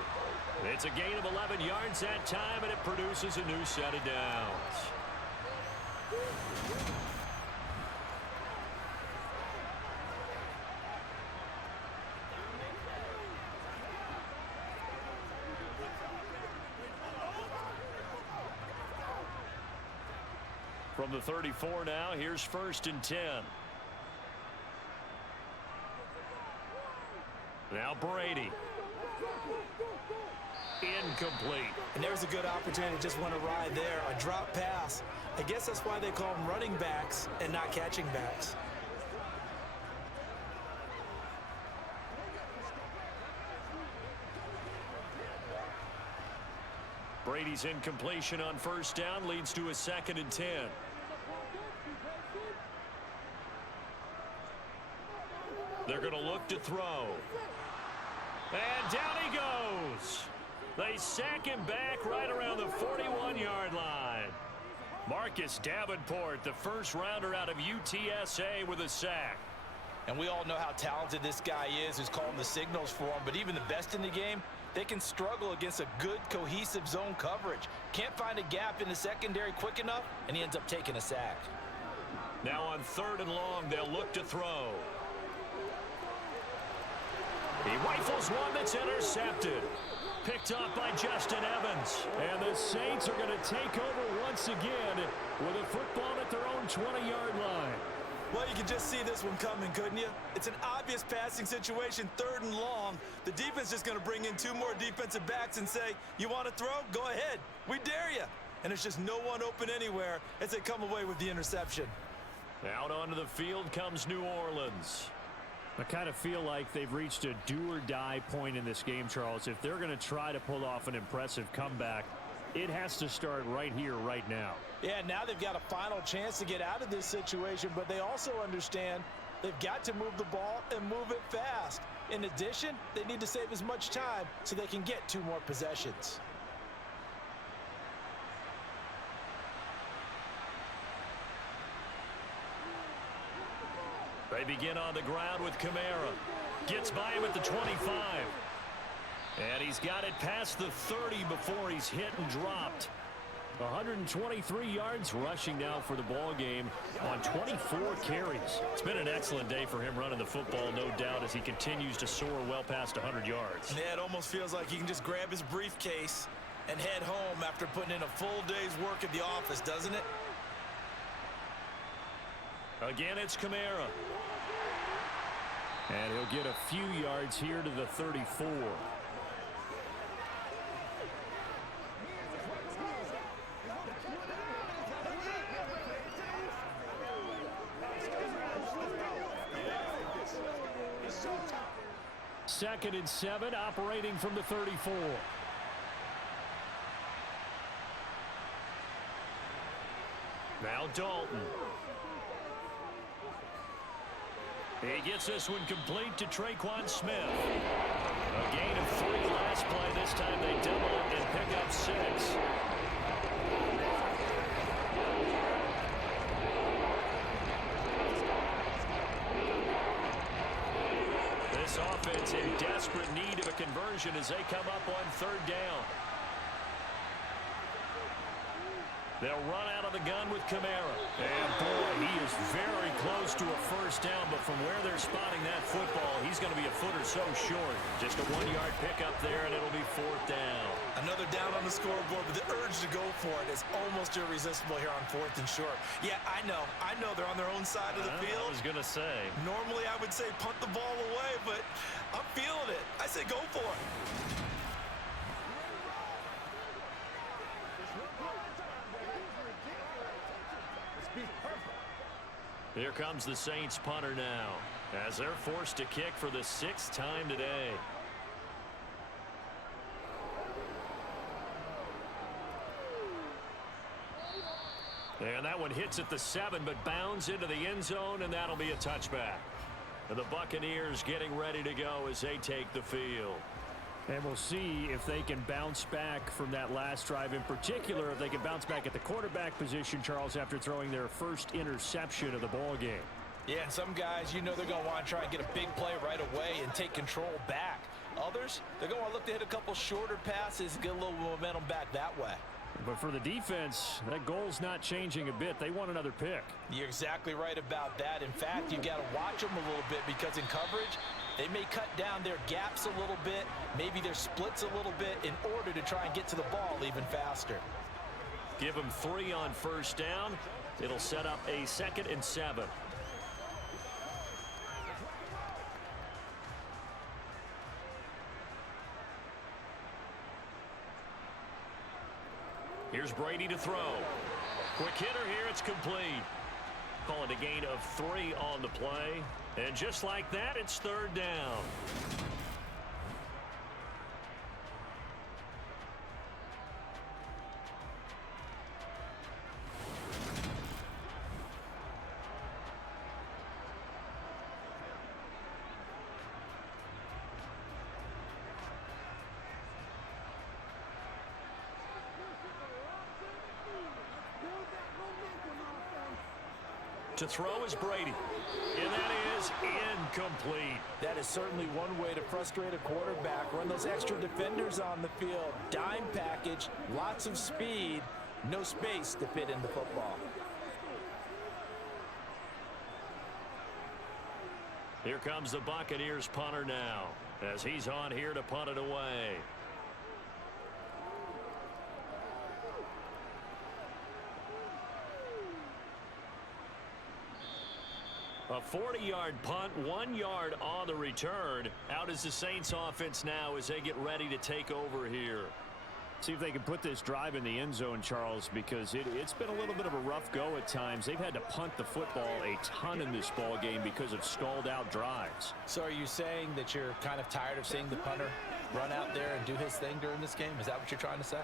It's a gain of 11 yards that time, and it produces a new set of downs. From the 34 now, here's 1st and 10. Now Brady. Incomplete. And there's a good opportunity to just want to ride there. A drop pass. I guess that's why they call them running backs and not catching backs. Brady's incompletion on 1st down leads to a 2nd and 10. They're going to look to throw. And down he goes. They sack him back right around the 41-yard line. Marcus Davenport, the first rounder out of UTSA, with a sack. And we all know how talented this guy is who's calling the signals for him, but even the best in the game, they can struggle against a good, cohesive zone coverage. Can't find a gap in the secondary quick enough, and he ends up taking a sack. Now on 3rd and long, they'll look to throw. He rifles one that's intercepted. Picked up by Justin Evans. And the Saints are going to take over once again with a football at their own 20-yard line. Well, you can just see this one coming, couldn't you? It's an obvious passing situation, 3rd and long. The defense is going to bring in 2 more defensive backs and say, you want to throw? Go ahead. We dare you. And there's just no one open anywhere as they come away with the interception. Out onto the field comes New Orleans. I kind of feel like they've reached a do-or-die point in this game, Charles. If they're going to try to pull off an impressive comeback, it has to start right here, right now. Yeah, now they've got a final chance to get out of this situation, but they also understand they've got to move the ball and move it fast. In addition, they need to save as much time so they can get 2 more possessions. begin on the ground with Kamara. Gets by him at the 25. And he's got it past the 30 before he's hit and dropped. 123 yards rushing now for the ball game on 24 carries. It's been an excellent day for him running the football, no doubt, as he continues to soar well past 100 yards. Yeah, it almost feels like he can just grab his briefcase and head home after putting in a full day's work at the office, doesn't it? Again, it's Kamara. And he'll get a few yards here to the 34. Second and 7, operating from the 34. Now Dalton. He gets this one complete to Traquan Smith. A gain of 3 last play. This time they double it and pick up 6. This offense in desperate need of a conversion as they come up on 3rd down. They'll run out of the gun with Kamara. And boy, he is very close to a first down, but from where they're spotting that football, he's going to be a foot or so short. Just a 1-yard pickup there, and it'll be 4th down. Another down on the scoreboard, but the urge to go for it is almost irresistible here on 4th and short. Yeah, I know they're on their own side of the field. I was going to say. Normally, I would say punt the ball away, but I'm feeling it. I say go for it. Here comes the Saints punter now, as they're forced to kick for the 6th time today. And that one hits at the 7, but bounds into the end zone, and that'll be a touchback. And the Buccaneers getting ready to go as they take the field. And we'll see if they can bounce back from that last drive. In particular, if they can bounce back at the quarterback position, Charles, after throwing their first interception of the ball game. Yeah, and some guys, they're going to want to try and get a big play right away and take control back. Others, they're going to look to hit a couple shorter passes and get a little momentum back that way. But for the defense, that goal's not changing a bit. They want another pick. You're exactly right about that. In fact, you got to watch them a little bit because in coverage, they may cut down their gaps a little bit, maybe their splits a little bit in order to try and get to the ball even faster. Give them 3 on first down. It'll set up a 2nd and 7. Here's Brady to throw. Quick hitter here, it's complete. Call it a gain of 3 on the play. And just like that, it's 3rd down. To throw is Brady. And that is incomplete. That is certainly one way to frustrate a quarterback. Run those extra defenders on the field. Dime package, lots of speed, no space to fit in the football. Here comes the Buccaneers punter now, as he's on here to punt it away. A 40-yard punt, 1 yard on the return. Out is the Saints offense now as they get ready to take over here. See if they can put this drive in the end zone, Charles, because it's been a little bit of a rough go at times. They've had to punt the football a ton in this ball game because of stalled-out drives. So are you saying that you're kind of tired of seeing the punter run out there and do his thing during this game? Is that what you're trying to say?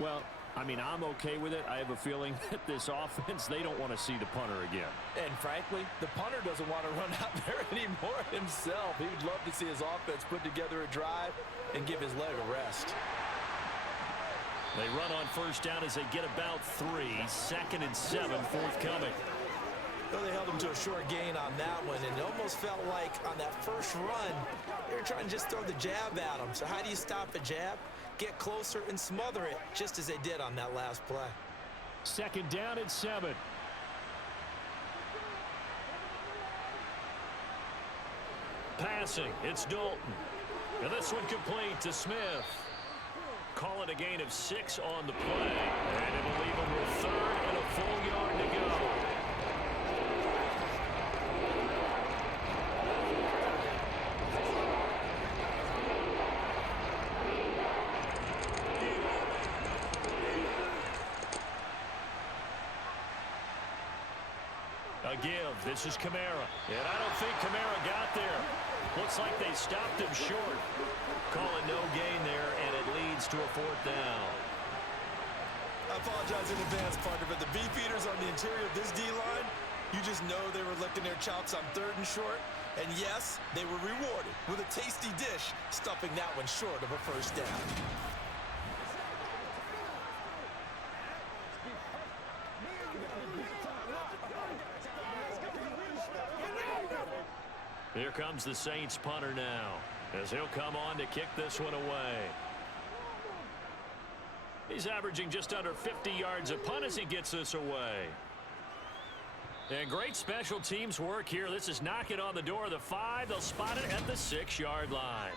Well, I mean, I'm okay with it. I have a feeling that this offense, they don't want to see the punter again. And frankly, the punter doesn't want to run out there anymore himself. He would love to see his offense put together a drive and give his leg a rest. They run on first down as they get about 3. 2nd and 7 forthcoming. Well, they held him to a short gain on that one, and it almost felt like on that first run, they were trying to just throw the jab at him. So how do you stop a jab? Get closer and smother it, just as they did on that last play. Second down and 7. Passing, it's Dalton. And this one complete to Smith. Call it a gain of 6 on the play. And it'll leave him with 3rd and a full yard to go. A give. This is Kamara. And I don't think Kamara got there. Looks like they stopped him short. Call it no gain there, and it leads to a 4th down. I apologize in advance, partner, but the beefeaters on the interior of this D-line, you just know they were licking their chops on 3rd and short. And yes, they were rewarded with a tasty dish, stuffing that one short of a 1st down. Here comes the Saints punter now, as he'll come on to kick this one away. He's averaging just under 50 yards a punt as he gets this away. And great special teams work here. This is knocking on the door of the 5. They'll spot it at the 6-yard line.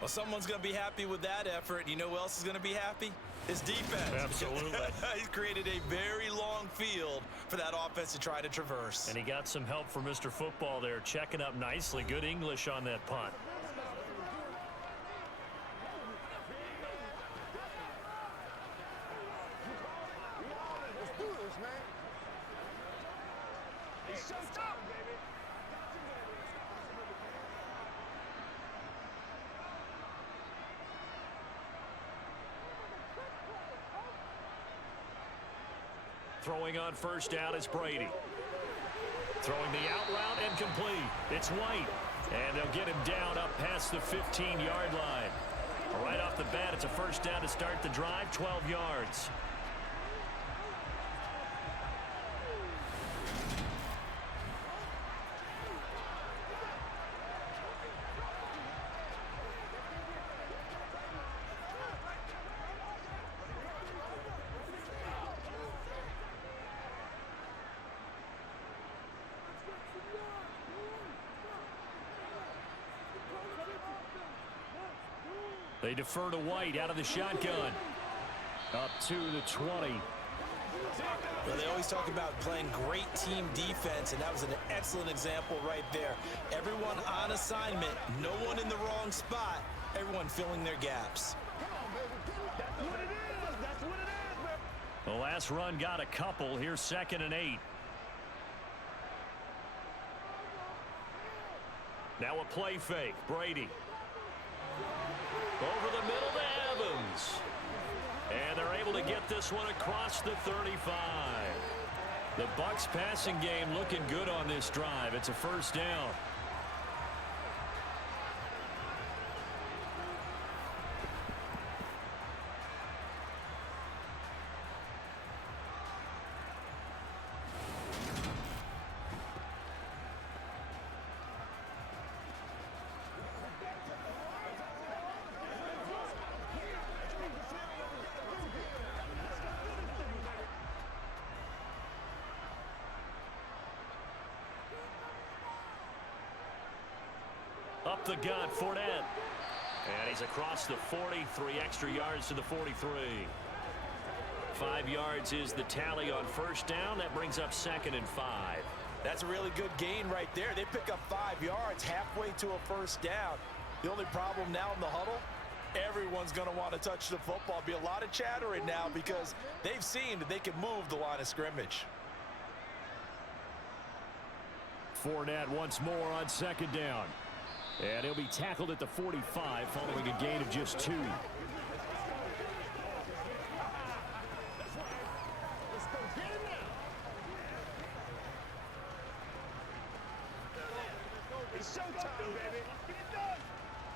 Well, someone's going to be happy with that effort. You know who else is going to be happy? His defense. Absolutely. He's created a very long field for that offense to try to traverse. And he got some help from Mr. Football there, checking up nicely. Good English on that punt. Let's do this, man. It's showtime, baby. Throwing on 1st down is Brady. Throwing the out route and complete. It's White. And they'll get him down up past the 15-yard line. Right off the bat, it's a 1st down to start the drive, 12 yards. They defer to White out of the shotgun. Up to the 20. Well, they always talk about playing great team defense, and that was an excellent example right there. Everyone on assignment, no one in the wrong spot, everyone filling their gaps. That's what it is. That's what it is, man. The last run got a couple. Here's 2nd and 8. Now a play fake. Brady. Over the middle to Evans. And they're able to get this one across the 35. The Bucs passing game looking good on this drive. It's a 1st down. Up the gut, Fournette. And he's across the 40, 3 extra yards to the 43. 5 yards is the tally on 1st down. That brings up 2nd and 5. That's a really good gain right there. They pick up 5 yards halfway to a 1st down. The only problem now in the huddle, everyone's going to want to touch the football. Be a lot of chattering now because they've seen that they can move the line of scrimmage. Fournette once more on 2nd down. And he'll be tackled at the 45 following a gain of just 2. It's showtime, baby.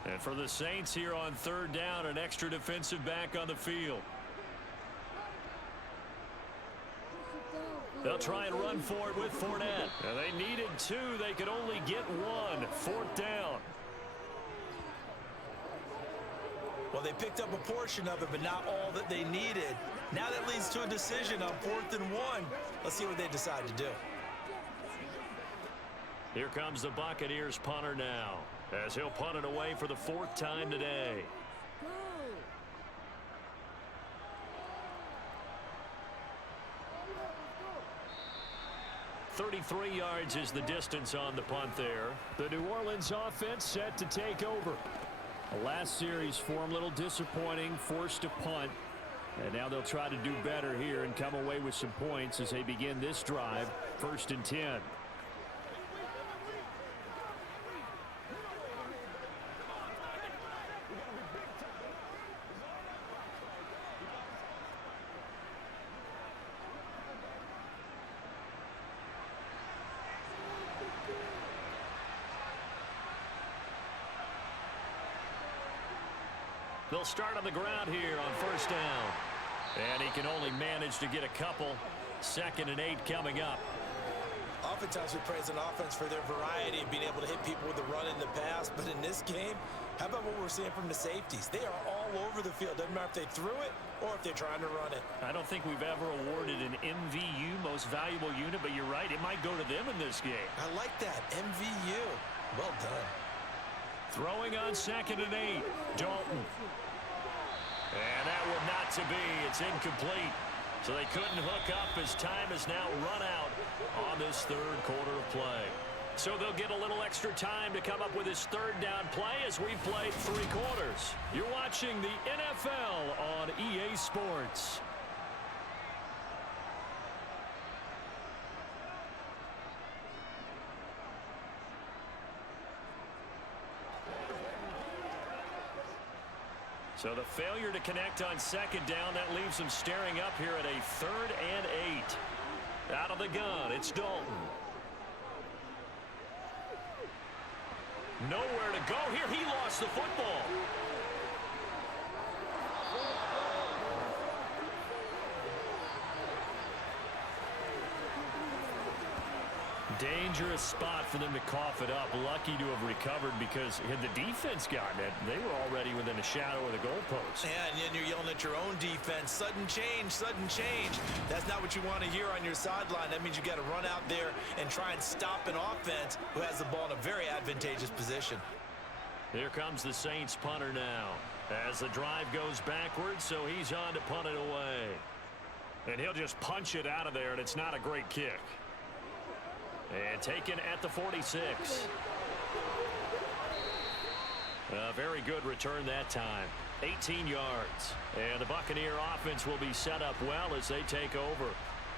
And for the Saints here on 3rd down, an extra defensive back on the field. They'll try and run for it with Fournette. And they needed 2. They could only get 1. 4th down. Well, they picked up a portion of it, but not all that they needed. Now that leads to a decision on 4th and 1. Let's see what they decide to do. Here comes the Buccaneers punter now, as he'll punt it away for the 4th time today. 33 yards is the distance on the punt there. The New Orleans offense set to take over. The last series for them, a little disappointing, forced to punt. And now they'll try to do better here and come away with some points as they begin this drive, 1st and 10. They'll start on the ground here on 1st down. And he can only manage to get a couple. 2nd and 8 coming up. Oftentimes we praise an offense for their variety of being able to hit people with the run in the pass. But in this game, how about what we're seeing from the safeties? They are all over the field. Doesn't matter if they threw it or if they're trying to run it. I don't think we've ever awarded an MVU, most valuable unit, but you're right. It might go to them in this game. I like that. MVU. Well done. Throwing on 2nd and 8. Dalton. And that one not to be. It's incomplete. So they couldn't hook up as time has now run out on this 3rd quarter of play. So they'll get a little extra time to come up with this 3rd down play as we've played 3 quarters. You're watching the NFL on EA Sports. So the failure to connect on 2nd down, that leaves them staring up here at a 3rd and 8. Out of the gun, it's Dalton. Nowhere to go here. He lost the football. Dangerous spot for them to cough it up. Lucky to have recovered because had the defense gotten it, they were already within a shadow of the goalpost. Yeah, and then you're yelling at your own defense. Sudden change, sudden change. That's not what you want to hear on your sideline. That means you got to run out there and try and stop an offense who has the ball in a very advantageous position. Here comes the Saints punter now as the drive goes backwards, so he's on to punt it away. And he'll just punch it out of there, and it's not a great kick. And taken at the 46. A very good return that time. 18 yards. And the Buccaneer offense will be set up well as they take over.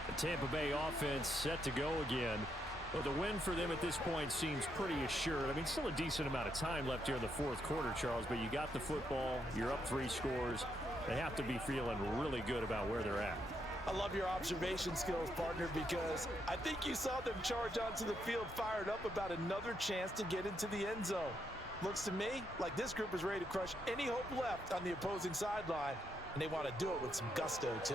The Tampa Bay offense set to go again. Well, the win for them at this point seems pretty assured. I mean, still a decent amount of time left here in the 4th quarter, Charles, but you got the football. You're up 3 scores. They have to be feeling really good about where they're at. I love your observation skills, partner, because I think you saw them charge onto the field fired up about another chance to get into the end zone. Looks to me like this group is ready to crush any hope left on the opposing sideline, and they want to do it with some gusto, too.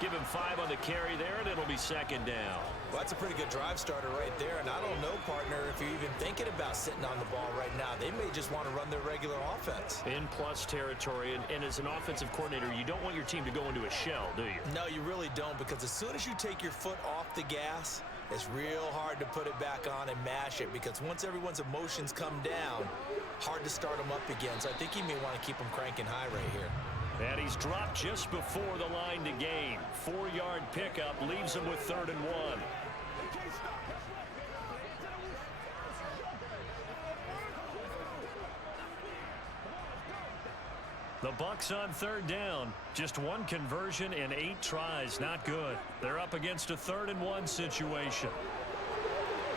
Give him 5 on the carry there, and it'll be 2nd down. Well, that's a pretty good drive starter right there, and I don't know, partner, if you're even thinking about sitting on the ball right now. They may just want to run their regular offense. In plus territory, and as an offensive coordinator, you don't want your team to go into a shell, do you? No, you really don't, because as soon as you take your foot off the gas, it's real hard to put it back on and mash it, because once everyone's emotions come down, hard to start them up again. So I think you may want to keep them cranking high right here. And he's dropped just before the line to gain. 4-yard pickup leaves him with 3rd and 1. The Bucs on 3rd down. Just 1 conversion in 8 tries. Not good. They're up against a 3rd and 1 situation.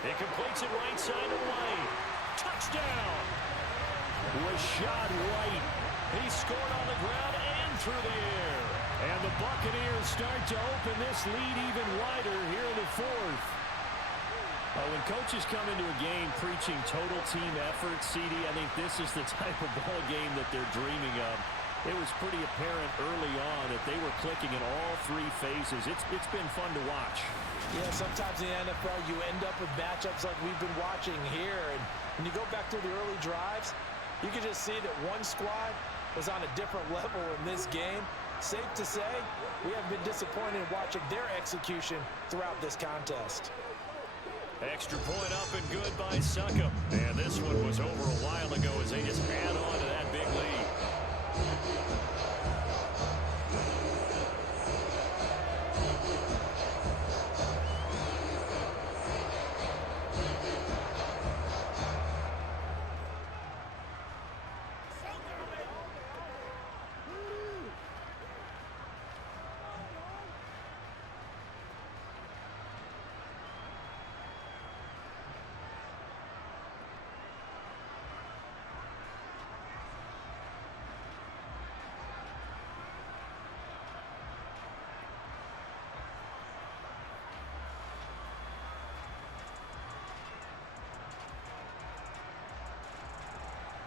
He completes it right side of White. Touchdown! Rashad White. He scored on the ground and through the air. And the Buccaneers start to open this lead even wider here in the 4th. When coaches come into a game preaching total team effort, CD, I think this is the type of ball game that they're dreaming of. It was pretty apparent early on that they were clicking in all three phases. It's been fun to watch. Yeah, sometimes in the NFL you end up with matchups like we've been watching here. And when you go back through the early drives, you can just see that one squad was on a different level in this game. Safe to say, we haven't been disappointed in watching their execution throughout this contest. Extra point up and good by Succop. And this one was over a while ago as they just add on to that big lead.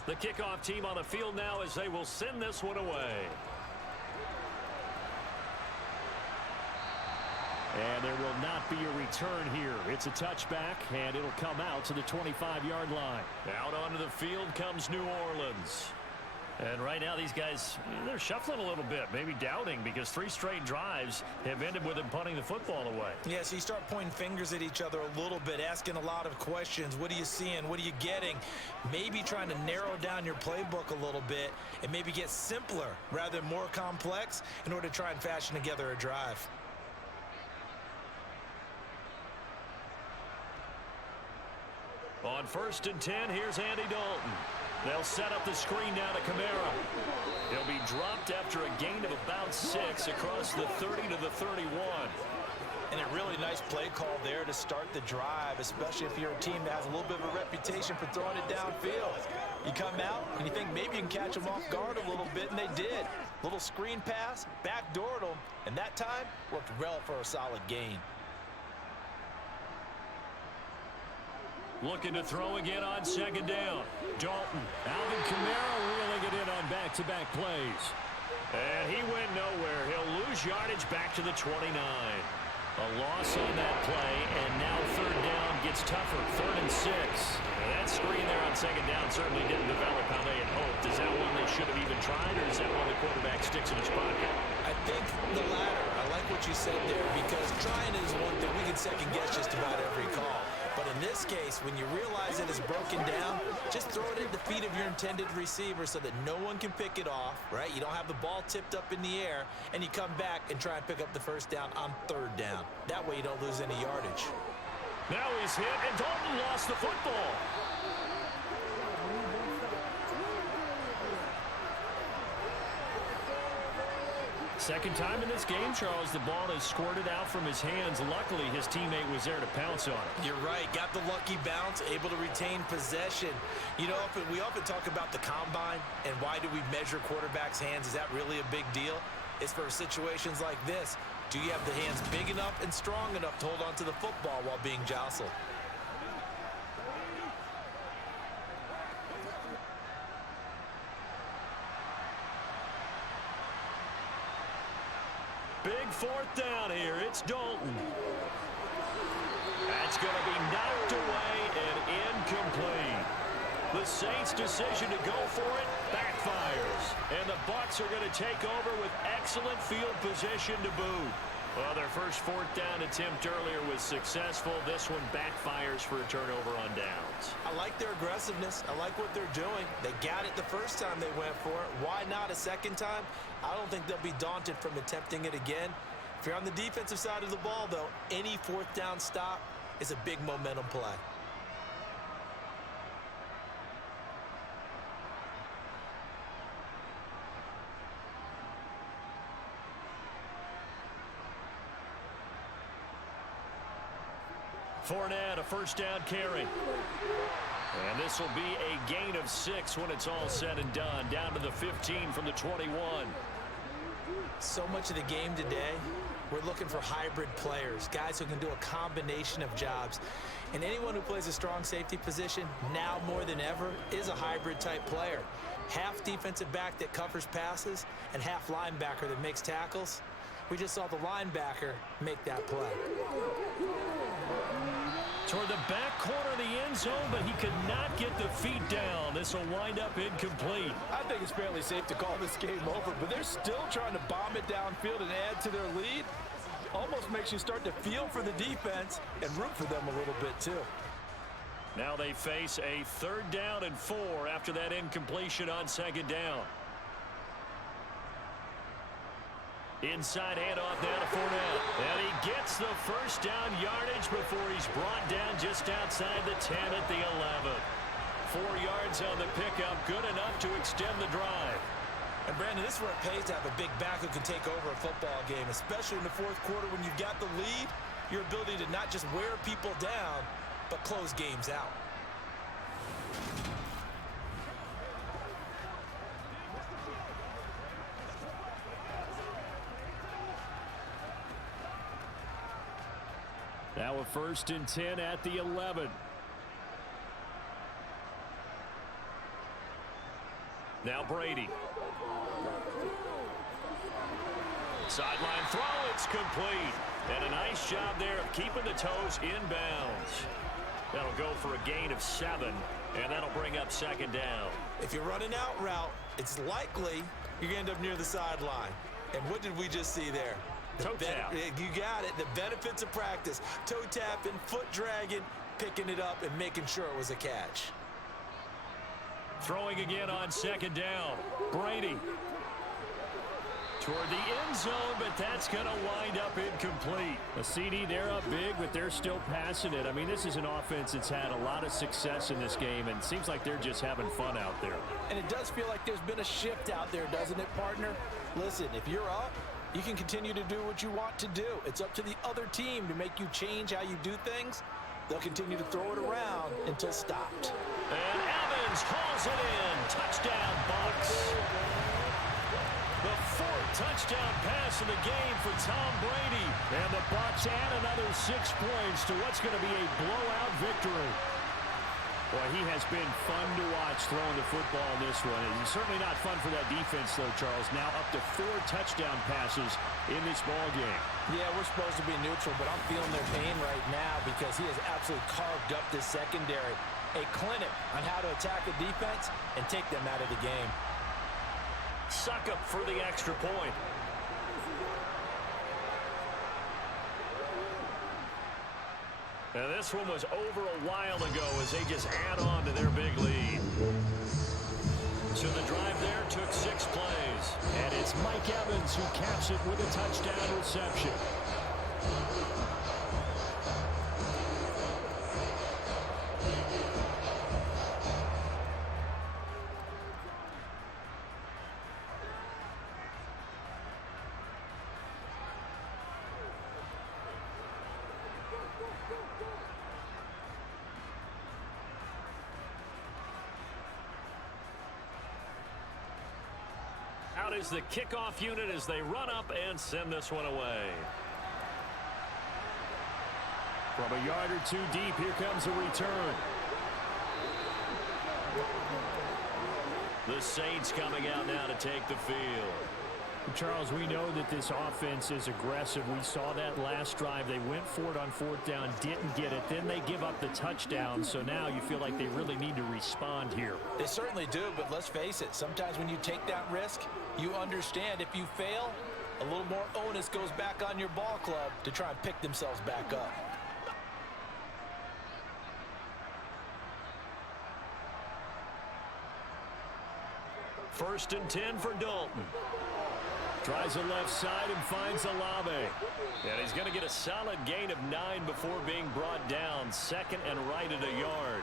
The kickoff team on the field now as they will send this one away. And there will not be a return here. It's a touchback, and it'll come out to the 25-yard line. Out onto the field comes New Orleans. And right now these guys, they're shuffling a little bit, maybe doubting, because 3 straight drives have ended with them punting the football away. Yeah, so you start pointing fingers at each other a little bit, asking a lot of questions. What are you seeing? What are you getting? Maybe trying to narrow down your playbook a little bit and maybe get simpler rather than more complex in order to try and fashion together a drive. On 1st and 10, here's Andy Dalton. They'll set up the screen now to Kamara. He'll be dropped after a gain of about 6 across the 30 to the 31. And a really nice play call there to start the drive, especially if you're a team that has a little bit of a reputation for throwing it downfield. You come out and you think maybe you can catch them off guard a little bit, and they did. Little screen pass, backdoored them, and that time worked well for a solid gain. Looking to throw again on 2nd down. Dalton. Alvin Kamara reeling it in on back-to-back plays. And he went nowhere. He'll lose yardage back to the 29. A loss on that play, and now 3rd down gets tougher. 3rd and 6. And that screen there on 2nd down certainly didn't develop how they had hoped. Is that one they should have even tried, or is that one the quarterback sticks in his pocket? I think the latter. I like what you said there, because trying is one thing. We can second-guess just about every call. But in this case, when you realize it is broken down, just throw it at the feet of your intended receiver so that no one can pick it off, right? You don't have the ball tipped up in the air, and you come back and try and pick up the 1st down on 3rd down. That way you don't lose any yardage. Now he's hit, and Dalton lost the football. Second time in this game, Charles, the ball has squirted out from his hands. Luckily, his teammate was there to pounce on it. You're right. Got the lucky bounce, able to retain possession. You know, we often talk about the combine and why do we measure quarterbacks' hands. Is that really a big deal? It's for situations like this. Do you have the hands big enough and strong enough to hold on to the football while being jostled? Big 4th down here. It's Dalton. That's going to be knocked away and incomplete. The Saints' decision to go for it backfires. And the Bucs are going to take over with excellent field position to boot. Well, their first 4th down attempt earlier was successful. This one backfires for a turnover on downs. I like their aggressiveness. I like what they're doing. They got it the first time they went for it. Why not a second time? I don't think they'll be daunted from attempting it again. If you're on the defensive side of the ball, though, any 4th down stop is a big momentum play. Fournette, a 1st down carry. And this will be a gain of 6 when it's all said and done. Down to the 15 from the 21. So much of the game today, we're looking for hybrid players, guys who can do a combination of jobs. And anyone who plays a strong safety position, now more than ever, is a hybrid type player. half defensive back that covers passes and half linebacker that makes tackles. We just saw the linebacker make that play. Toward the back corner of the end zone, but he could not get the feet down. This will wind up incomplete. I think it's fairly safe to call this game over, but they're still trying to bomb it downfield and add to their lead. Almost makes you start to feel for the defense and root for them a little bit too. Now they face a 3rd down and 4 after that incompletion on 2nd down. Inside handoff now to Fournette. And he gets the 1st down yardage before he's brought down just outside the 10 at the 11. 4 yards on the pickup, good enough to extend the drive. And Brandon, this is where it pays to have a big back who can take over a football game, especially in the 4th quarter when you've got the lead, your ability to not just wear people down, but close games out. Now a 1st and 10 at the 11. Now Brady. Sideline throw, it's complete. And a nice job there of keeping the toes inbounds. That'll go for a gain of 7, and that'll bring up 2nd down. If you're running out route, it's likely you're going to end up near the sideline. And what did we just see there? Toe tap. You got it. The benefits of practice. Toe tapping, foot dragging, picking it up, and making sure it was a catch. Throwing again on 2nd down. Brady. Toward the end zone, but that's going to wind up incomplete. A CD, they're up big, but they're still passing it. I mean, this is an offense that's had a lot of success in this game, and it seems like they're just having fun out there. And it does feel like there's been a shift out there, doesn't it, partner? Listen, if you're up, you can continue to do what you want to do. It's up to the other team to make you change how you do things. They'll continue to throw it around until stopped. And Evans hauls it in. Touchdown, Bucs. The 4th touchdown pass of the game for Tom Brady. And the Bucs add another 6 points to what's going to be a blowout victory. Boy, he has been fun to watch throwing the football in this one. It's certainly not fun for that defense, though, Charles. Now up to 4 touchdown passes in this ball game. Yeah, we're supposed to be neutral, but I'm feeling their pain right now because he has absolutely carved up this secondary. A clinic on how to attack a defense and take them out of the game. Suck up for the extra point. And this one was over a while ago as they just add on to their big lead. So the drive there took 6 plays. And it's Mike Evans who caps it with a touchdown reception. Out is the kickoff unit as they run up and send this one away. From a yard or 2 deep, here comes a return. The Saints coming out now to take the field. Charles, we know that this offense is aggressive. We saw that last drive. They went for it on 4th down, didn't get it. Then they give up the touchdown. So now you feel like they really need to respond here. They certainly do, but let's face it. Sometimes when you take that risk, you understand if you fail, a little more onus goes back on your ball club to try and pick themselves back up. First and 10 for Dalton. Tries the left side and finds Olave. And he's going to get a solid gain of 9 before being brought down. 2nd and right at a yard.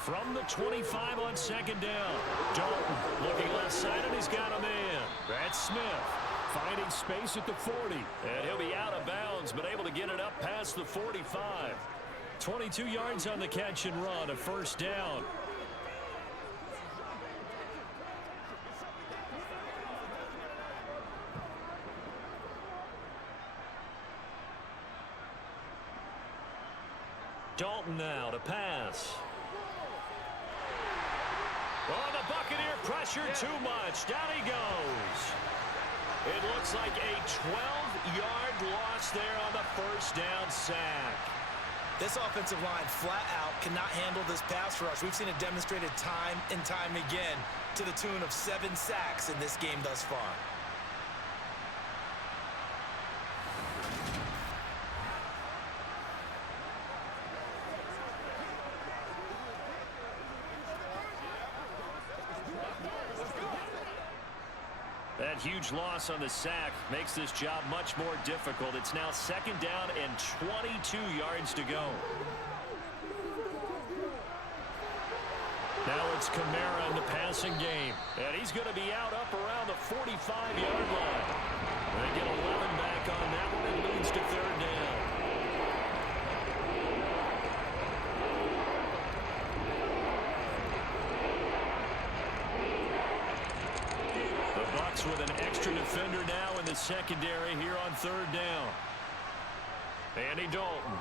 From the 25 on 2nd down. Dalton looking left side, and he's got a man. That's Smith finding space at the 40. And he'll be out of bounds, but able to get it up past the 45. 22 yards on the catch and run, a first down. Dalton now to pass. Oh, the Buccaneer pressure too much. Down he goes. It looks like a 12-yard loss there on the first down sack. This offensive line flat out cannot handle this pass rush. We've seen it demonstrated time and time again to the tune of 7 sacks in this game thus far. That huge loss on the sack makes this job much more difficult. It's now second down and 22 yards to go. Now it's Kamara in the passing game. And he's going to be out up around the 45-yard line. They get 11 back on that one. It leads to third down. Bucs with an extra defender now in the secondary here on third down. Andy Dalton.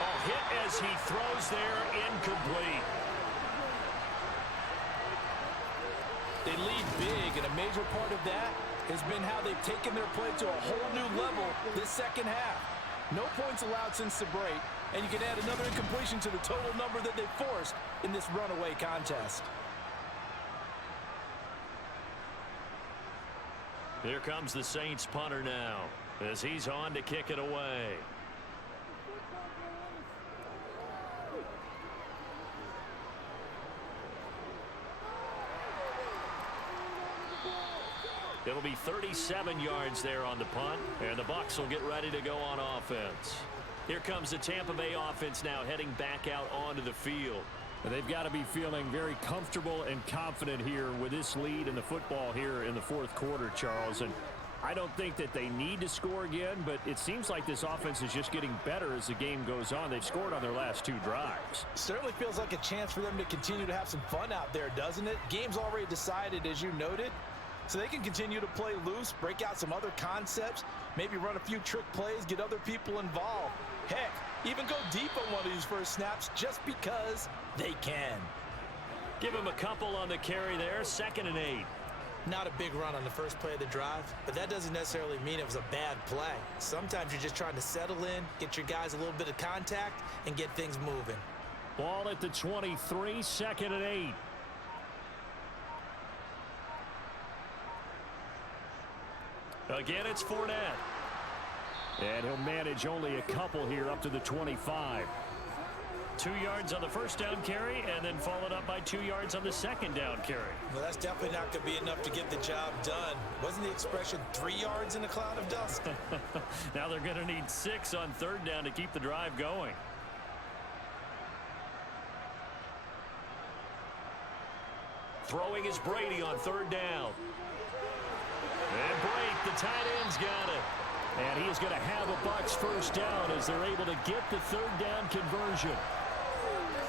Oh, hit as he throws there, incomplete. They lead big, and a major part of that has been how they've taken their play to a whole new level this second half. No points allowed since the break, and you can add another incompletion to the total number that they forced in this runaway contest. Here comes the Saints punter now as he's on to kick it away. It'll be 37 yards there on the punt, and the Bucs will get ready to go on offense. Here comes the Tampa Bay offense now heading back out onto the field. They've got to be feeling very comfortable and confident here with this lead in the football here in the fourth quarter, Charles. And I don't think that they need to score again, but it seems like this offense is just getting better as the game goes on. They've scored on their last 2 drives. Certainly feels like a chance for them to continue to have some fun out there, doesn't it? Game's already decided, as you noted, so they can continue to play loose, break out some other concepts, maybe run a few trick plays, get other people involved. Heck, even go deep on one of these first snaps just because they can. Give him a couple on the carry there, 2nd and 8. Not a big run on the first play of the drive, but that doesn't necessarily mean it was a bad play. Sometimes you're just trying to settle in, get your guys a little bit of contact, and get things moving. Ball at the 23, 2nd and 8. Again, it's Fournette. And he'll manage only a couple here up to the 25. 2 yards on the first down carry, and then followed up by 2 yards on the second down carry. Well, that's definitely not going to be enough to get the job done. Wasn't the expression 3 yards in a cloud of dust? Now they're going to need 6 on third down to keep the drive going. Throwing is Brady on third down. And Brady, the tight end's got it. And he is going to have a Bucs first down as they're able to get the third down conversion.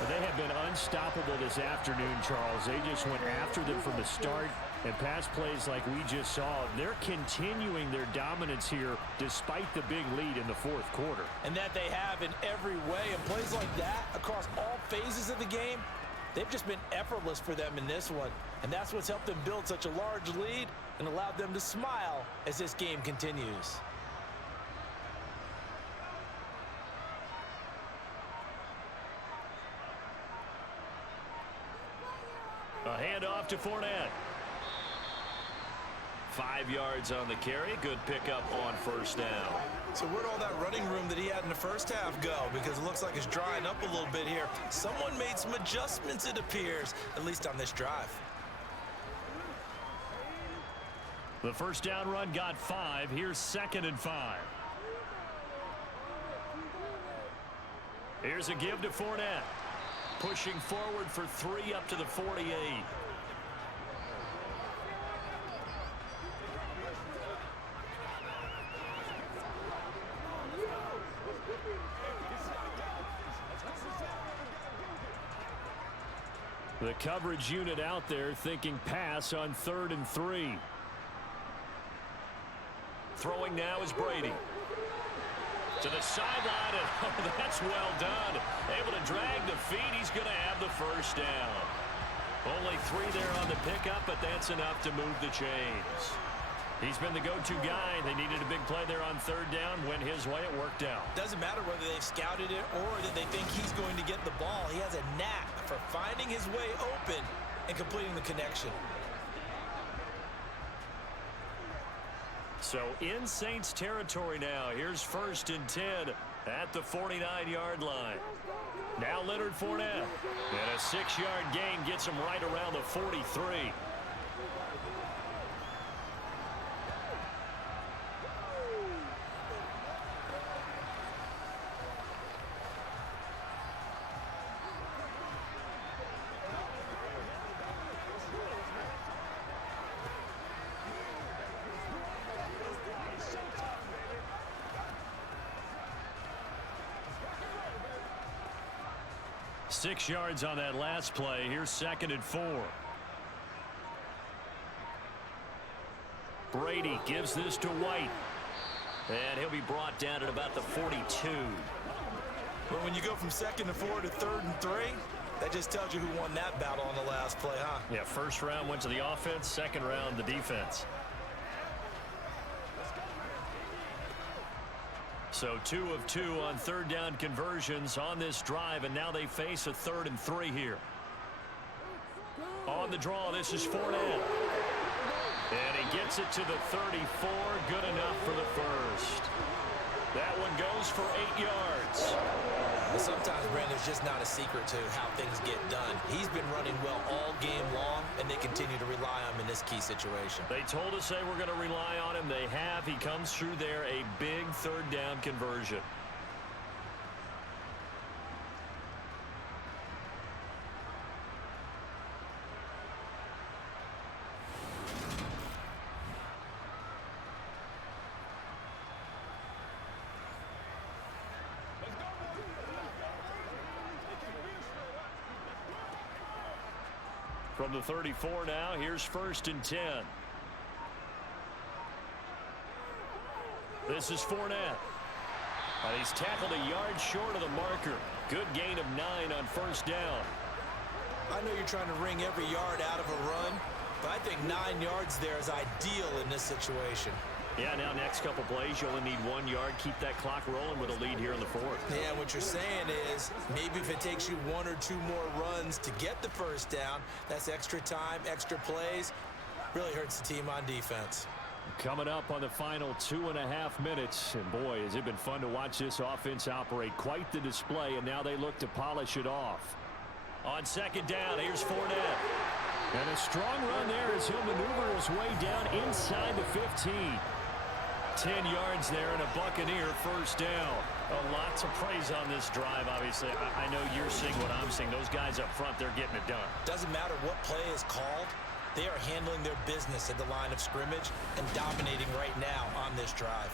They have been unstoppable this afternoon, Charles. They just went after them from the start, and pass plays like we just saw. They're continuing their dominance here despite the big lead in the fourth quarter. And that they have in every way. And plays like that across all phases of the game, they've just been effortless for them in this one. And that's what's helped them build such a large lead and allowed them to smile as this game continues. A handoff to Fournette. 5 yards on the carry. Good pickup on first down. So where'd all that running room that he had in the first half go? Because it looks like it's drying up a little bit here. Someone made some adjustments, it appears, at least on this drive. The first down run got 5. Here's 2nd and 5. Here's a give to Fournette. Pushing forward for 3 up to the 48. The coverage unit out there thinking pass on 3rd and 3. Throwing now is Brady. To the sideline, and oh, that's well done. Able to drag the feet. He's going to have the first down. Only 3 there on the pickup, but that's enough to move the chains. He's been the go-to guy. They needed a big play there on 3rd down. Went his way. It worked out. Doesn't matter whether they've scouted it or that they think he's going to get the ball. He has a knack for finding his way open and completing the connection. So in Saints territory now. Here's 1st and 10 at the 49-yard line. Now Leonard Fournette. And a 6-yard gain gets him right around the 43. Six yards on that last play. Here's 2nd and 4. Brady gives this to White. And he'll be brought down at about the 42. Well, when you go from 2nd and 4 to 3rd and 3, that just tells you who won that battle on the last play, huh? Yeah, 1st round went to the offense, 2nd round the defense. So 2 of 2 on 3rd down conversions on this drive, and now they face a 3rd and 3 here. On the draw, this is Fournette. And he gets it to the 34. Good enough for the first. That one goes for 8 yards. But sometimes, Brandon, there's just not a secret to how things get done. He's been running well all game long, and they continue to rely on him in this key situation. They told us they were going to rely on him. They have. He comes through there, a big 3rd down conversion. From the 34 now, here's 1st and 10. This is Fournette. And he's tackled a yard short of the marker. Good gain of 9 on 1st down. I know you're trying to wring every yard out of a run, but I think 9 yards there is ideal in this situation. Yeah, now next couple plays, you only need 1 yard. Keep that clock rolling with a lead here in the 4th. Yeah, what you're saying is maybe if it takes you 1 or 2 more runs to get the first down, that's extra time, extra plays. Really hurts the team on defense. Coming up on the final 2.5 minutes. And boy, has it been fun to watch this offense operate. Quite the display, and now they look to polish it off. On 2nd down, here's Fournette. And a strong run there as he'll maneuver his way down inside the 15. 10 yards there and a Buccaneer first down. Lots of praise on this drive, obviously. I know you're seeing what I'm seeing. Those guys up front, they're getting it done. Doesn't matter what play is called. They are handling their business at the line of scrimmage and dominating right now on this drive.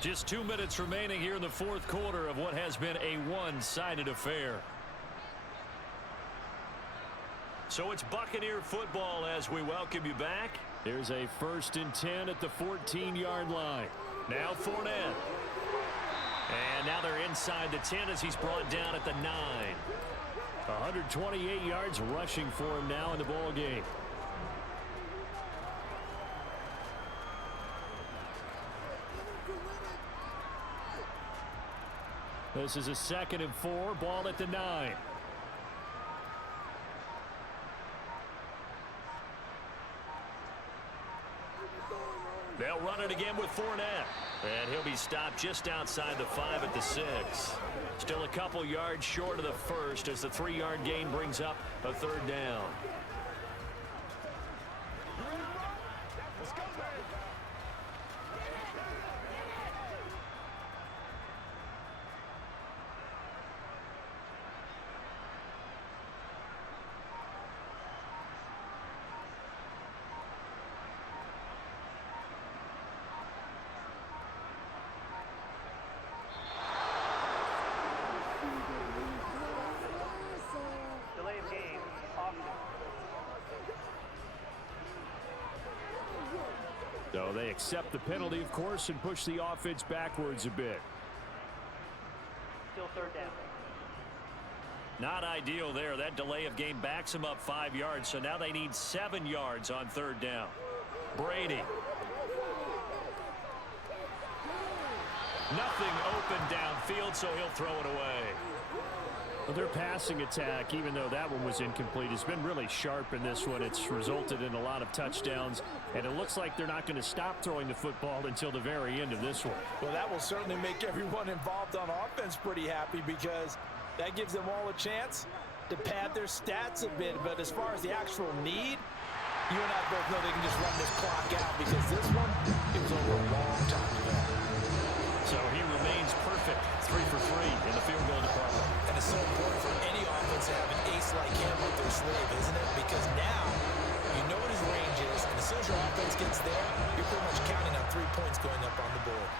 Just 2 minutes remaining here in the 4th quarter of what has been a one-sided affair. So it's Buccaneer football as we welcome you back. Here's a 1st and 10 at the 14-yard line. Now Fournette. And now they're inside the 10 as he's brought down at the 9. 128 yards rushing for him now in the ball game. This is a 2nd and 4, ball at the 9. They'll run it again with Fournette. And he'll be stopped just outside the 5 at the 6. Still a couple yards short of the first as the 3-yard gain brings up a 3rd down. accept the penalty, of course, and push the offense backwards a bit. Still third down. Not ideal there. That delay of game backs them up 5 yards, so now they need 7 yards on third down. Brady. Nothing open downfield, so he'll throw it away. Well, their passing attack, even though that one was incomplete, has been really sharp in this one. It's resulted in a lot of touchdowns, and it looks like they're not going to stop throwing the football until the very end of this one. Well, that will certainly make everyone involved on offense pretty happy because that gives them all a chance to pad their stats a bit. But as far as the actual need, you and I both know they can just run this clock out because this one, it was over a long time ago. So he remains perfect, 3 for 3 in the field goal department. And it's so important for any offense to have an ace like him up their sleeve, isn't it? Because now you know what his range is, and as soon as your offense gets there, you're pretty much counting on 3 points going up on the board.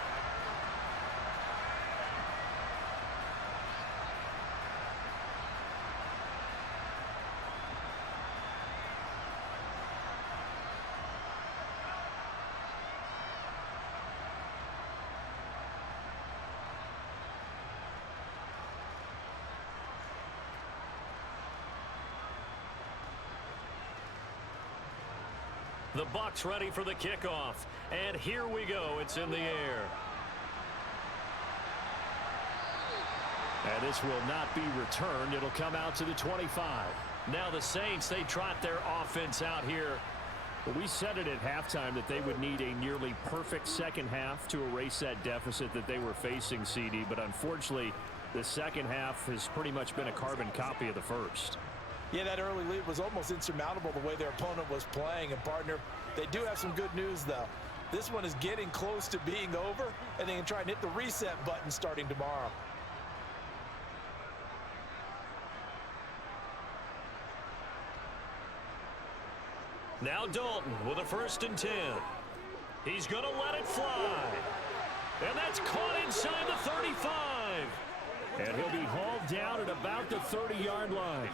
The Bucs ready for the kickoff. And here we go. It's in the air. And this will not be returned. It'll come out to the 25. Now the Saints, they trot their offense out here. But we said it at halftime that they would need a nearly perfect second half to erase that deficit that they were facing, CD. But unfortunately, the second half has pretty much been a carbon copy of the first. Yeah, that early lead was almost insurmountable the way their opponent was playing. And, partner, they do have some good news, though. This one is getting close to being over, and they can try and hit the reset button starting tomorrow. Now Dalton with a 1st and 10. He's going to let it fly. And that's caught inside the 35. And he'll be hauled down at about the 30-yard line.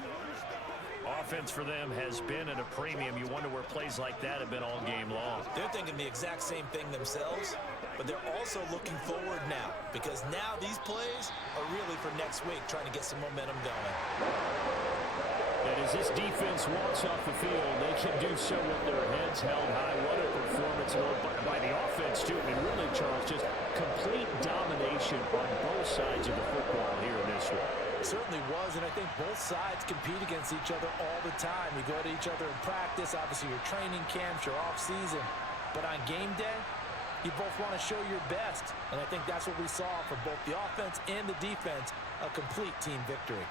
Offense for them has been at a premium. You wonder where plays like that have been all game long. They're thinking the exact same thing themselves, but they're also looking forward now because now these plays are really for next week, trying to get some momentum going. And as this defense walks off the field, they can do so with their heads held high. What a performance by the offense, too. I mean, really, Charles, just complete domination on both sides of the football here in this one. It certainly was, and I think both sides compete against each other all the time. You go to each other in practice, obviously your training camps, your off-season. But on game day, you both want to show your best. And I think that's what we saw for both the offense and the defense, a complete team victory.